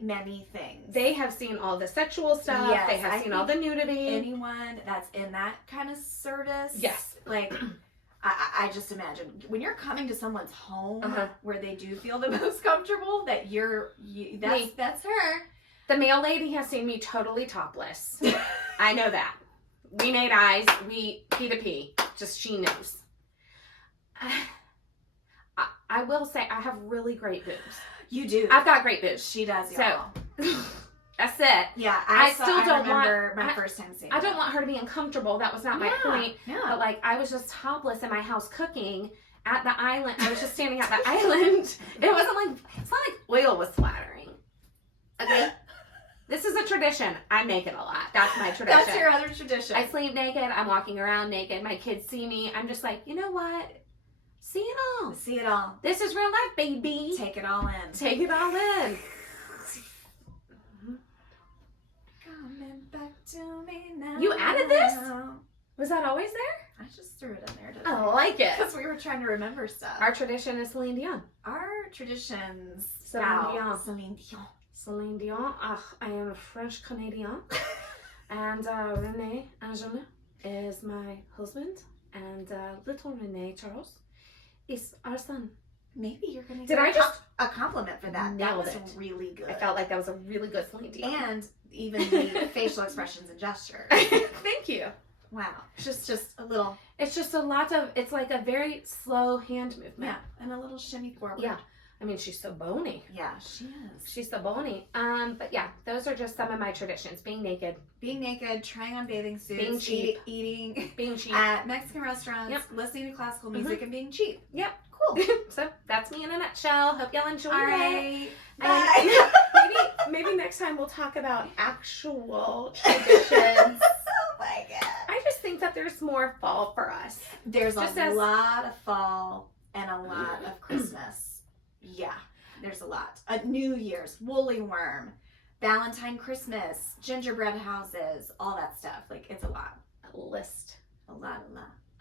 many things. They have seen all the sexual stuff. Yes, they have seen all the nudity. Anyone that's in that kind of service. Yes. Like, I just imagine when you're coming to someone's home where they do feel the most comfortable, that that's her. The mail lady has seen me totally topless. I know that. We made eyes. We P to P. Just she knows. I will say I have really great boobs. You do. I've got great boobs. She does, y'all. So, that's it. Yeah, I still don't remember my first time seeing I don't want her to be uncomfortable. That was not my point. Yeah. But like, I was just topless in my house cooking at the island. I was just standing at the island. It wasn't like, it's not like oil was splattering. Okay? This is a tradition. I'm naked a lot. That's my tradition. That's your other tradition. I sleep naked. I'm walking around naked. My kids see me. I'm just like, you know what? See it all. See it all. This is real life, baby. Take it all in. Take it all in. Coming back to me now. You added this? Was that always there? I just threw it in there, didn't I like it. Because we were trying to remember stuff. Our tradition is Celine Dion. Our traditions. Celine Dion. Celine Dion. Celine Dion. I am a French Canadian. And René Angela is my husband. And little René Charles is our son. Maybe you're going to Did get I just a compliment for that. nailed That was it. really good. I felt like that was a really good Celine Dion. And even the facial expressions and gestures. Thank you. Wow. It's just a little. It's just a lot of, it's like a very slow hand movement. Yeah. And a little shimmy forward. Yeah. I mean, she's so bony. Yeah, she is. She's so bony. But yeah, those are just some of my traditions. Being naked. Being naked, trying on bathing suits. Being cheap. Eating Being cheap. at Mexican restaurants. Yep. Listening to classical music and being cheap. Yep. Cool. So that's me in a nutshell. Hope y'all enjoyed All it. right. And Bye. maybe next time we'll talk about actual traditions. Oh my god. I just think that there's more fall for us. There's Just a as- lot of fall and a lot of Christmas. Yeah, there's a lot. New Year's, woolly worm, Valentine, Christmas, gingerbread houses, all that stuff. Like, it's a lot. A list. A lot.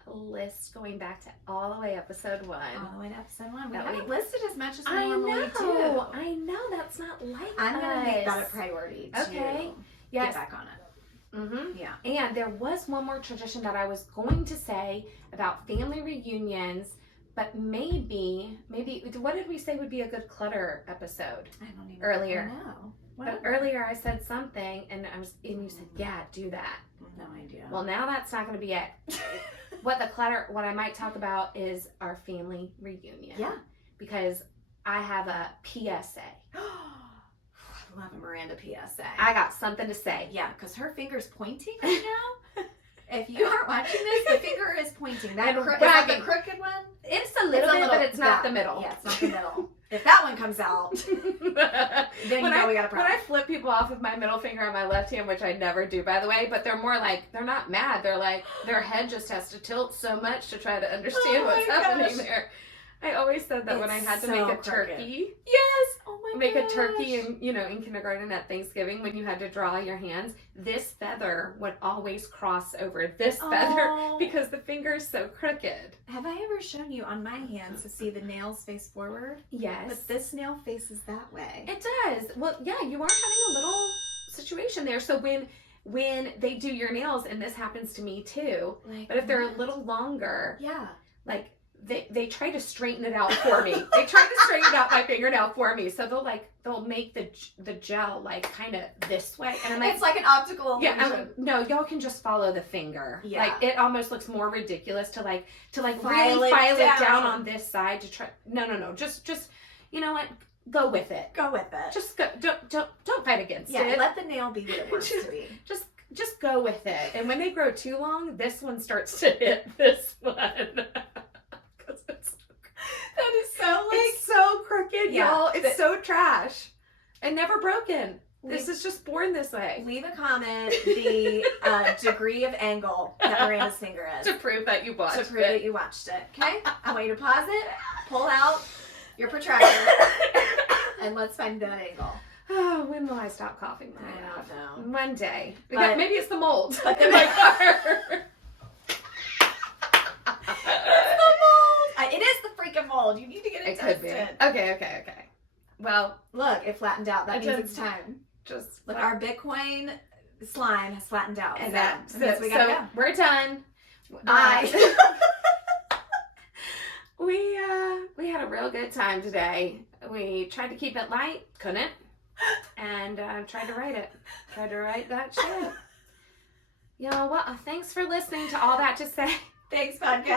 A list going back to all the way episode 1. All the way to episode 1. We That haven't we- listed as much as we I normally do. I know that's not like I'm going to make that a us. priority to Okay. get Yes. back on it. Mm-hmm. Yeah. And there was one more tradition that I was going to say about family reunions, but maybe, what did we say would be a good clutter episode? I don't even Earlier. know. But earlier I said something, and you said, yeah, do that. No idea. Well, now that's not going to be it. What I might talk about is our family reunion. Yeah. Because I have a PSA. I love a Miranda PSA. I got something to say. Yeah, because her finger's pointing right now. If you aren't watching this, the finger is pointing. That And is that the wagging. crooked one? It's a little bit, but it's not the middle. Yeah, it's not the middle. If that one comes out, then you know we got a When problem. I flip people off with my middle finger on my left hand, which I never do, by the way, but they're more like, they're not mad. They're like, their head just has to tilt so much to try to understand what's happening there. I always said that when I had to It's make a so turkey. crooked. Yes! Oh my Make a gosh. turkey in kindergarten at Thanksgiving when you had to draw your hands. This feather would always cross over this feather Oh. because the finger is so crooked. Have I ever shown you on my hands to see the nails face forward? Yes. But this nail faces that way. It does. Well, yeah, you are having a little situation there. So when they do your nails, and this happens to me too, Like, but if they're a what? little longer, Yeah. like they try to straighten it out for me. They try to straighten out my fingernail for me. So they'll make the gel like kind of this way, and I'm like, It's like an optical illusion. yeah, I'm like, no, y'all can just follow the finger. Yeah. Like it almost looks more ridiculous to really File it file it down down on this side to try. No, just you know what? Go with it. Go with it. Just go. Don't fight against yeah, it. let the nail be what it wants to be. Just go with it. And when they grow too long, this one starts to hit this one. Because That is so it's so crooked, Yeah, y'all. It's but- so trash and never broken. This Leave- is just born this way. Leave a comment the degree of angle that Miranda's finger is To prove that you watched to prove it. that you watched it. Okay? I want you to pause it, pull out your protractor, and let's find that angle. Oh, when will I stop coughing? I don't know. One day. But- Maybe it's the mold. But in my car. It is the freaking mold. You need to get it It could tested. be. Okay. Well, Look, it flattened out. That It means just- it's time. just Look, our Bitcoin slime has flattened out. and so we gotta go. we're done. Bye. We had a real good time today. We tried to keep it light, couldn't, and tried to write that shit. Y'all, well, thanks for listening to all that to say. Thanks, podcast.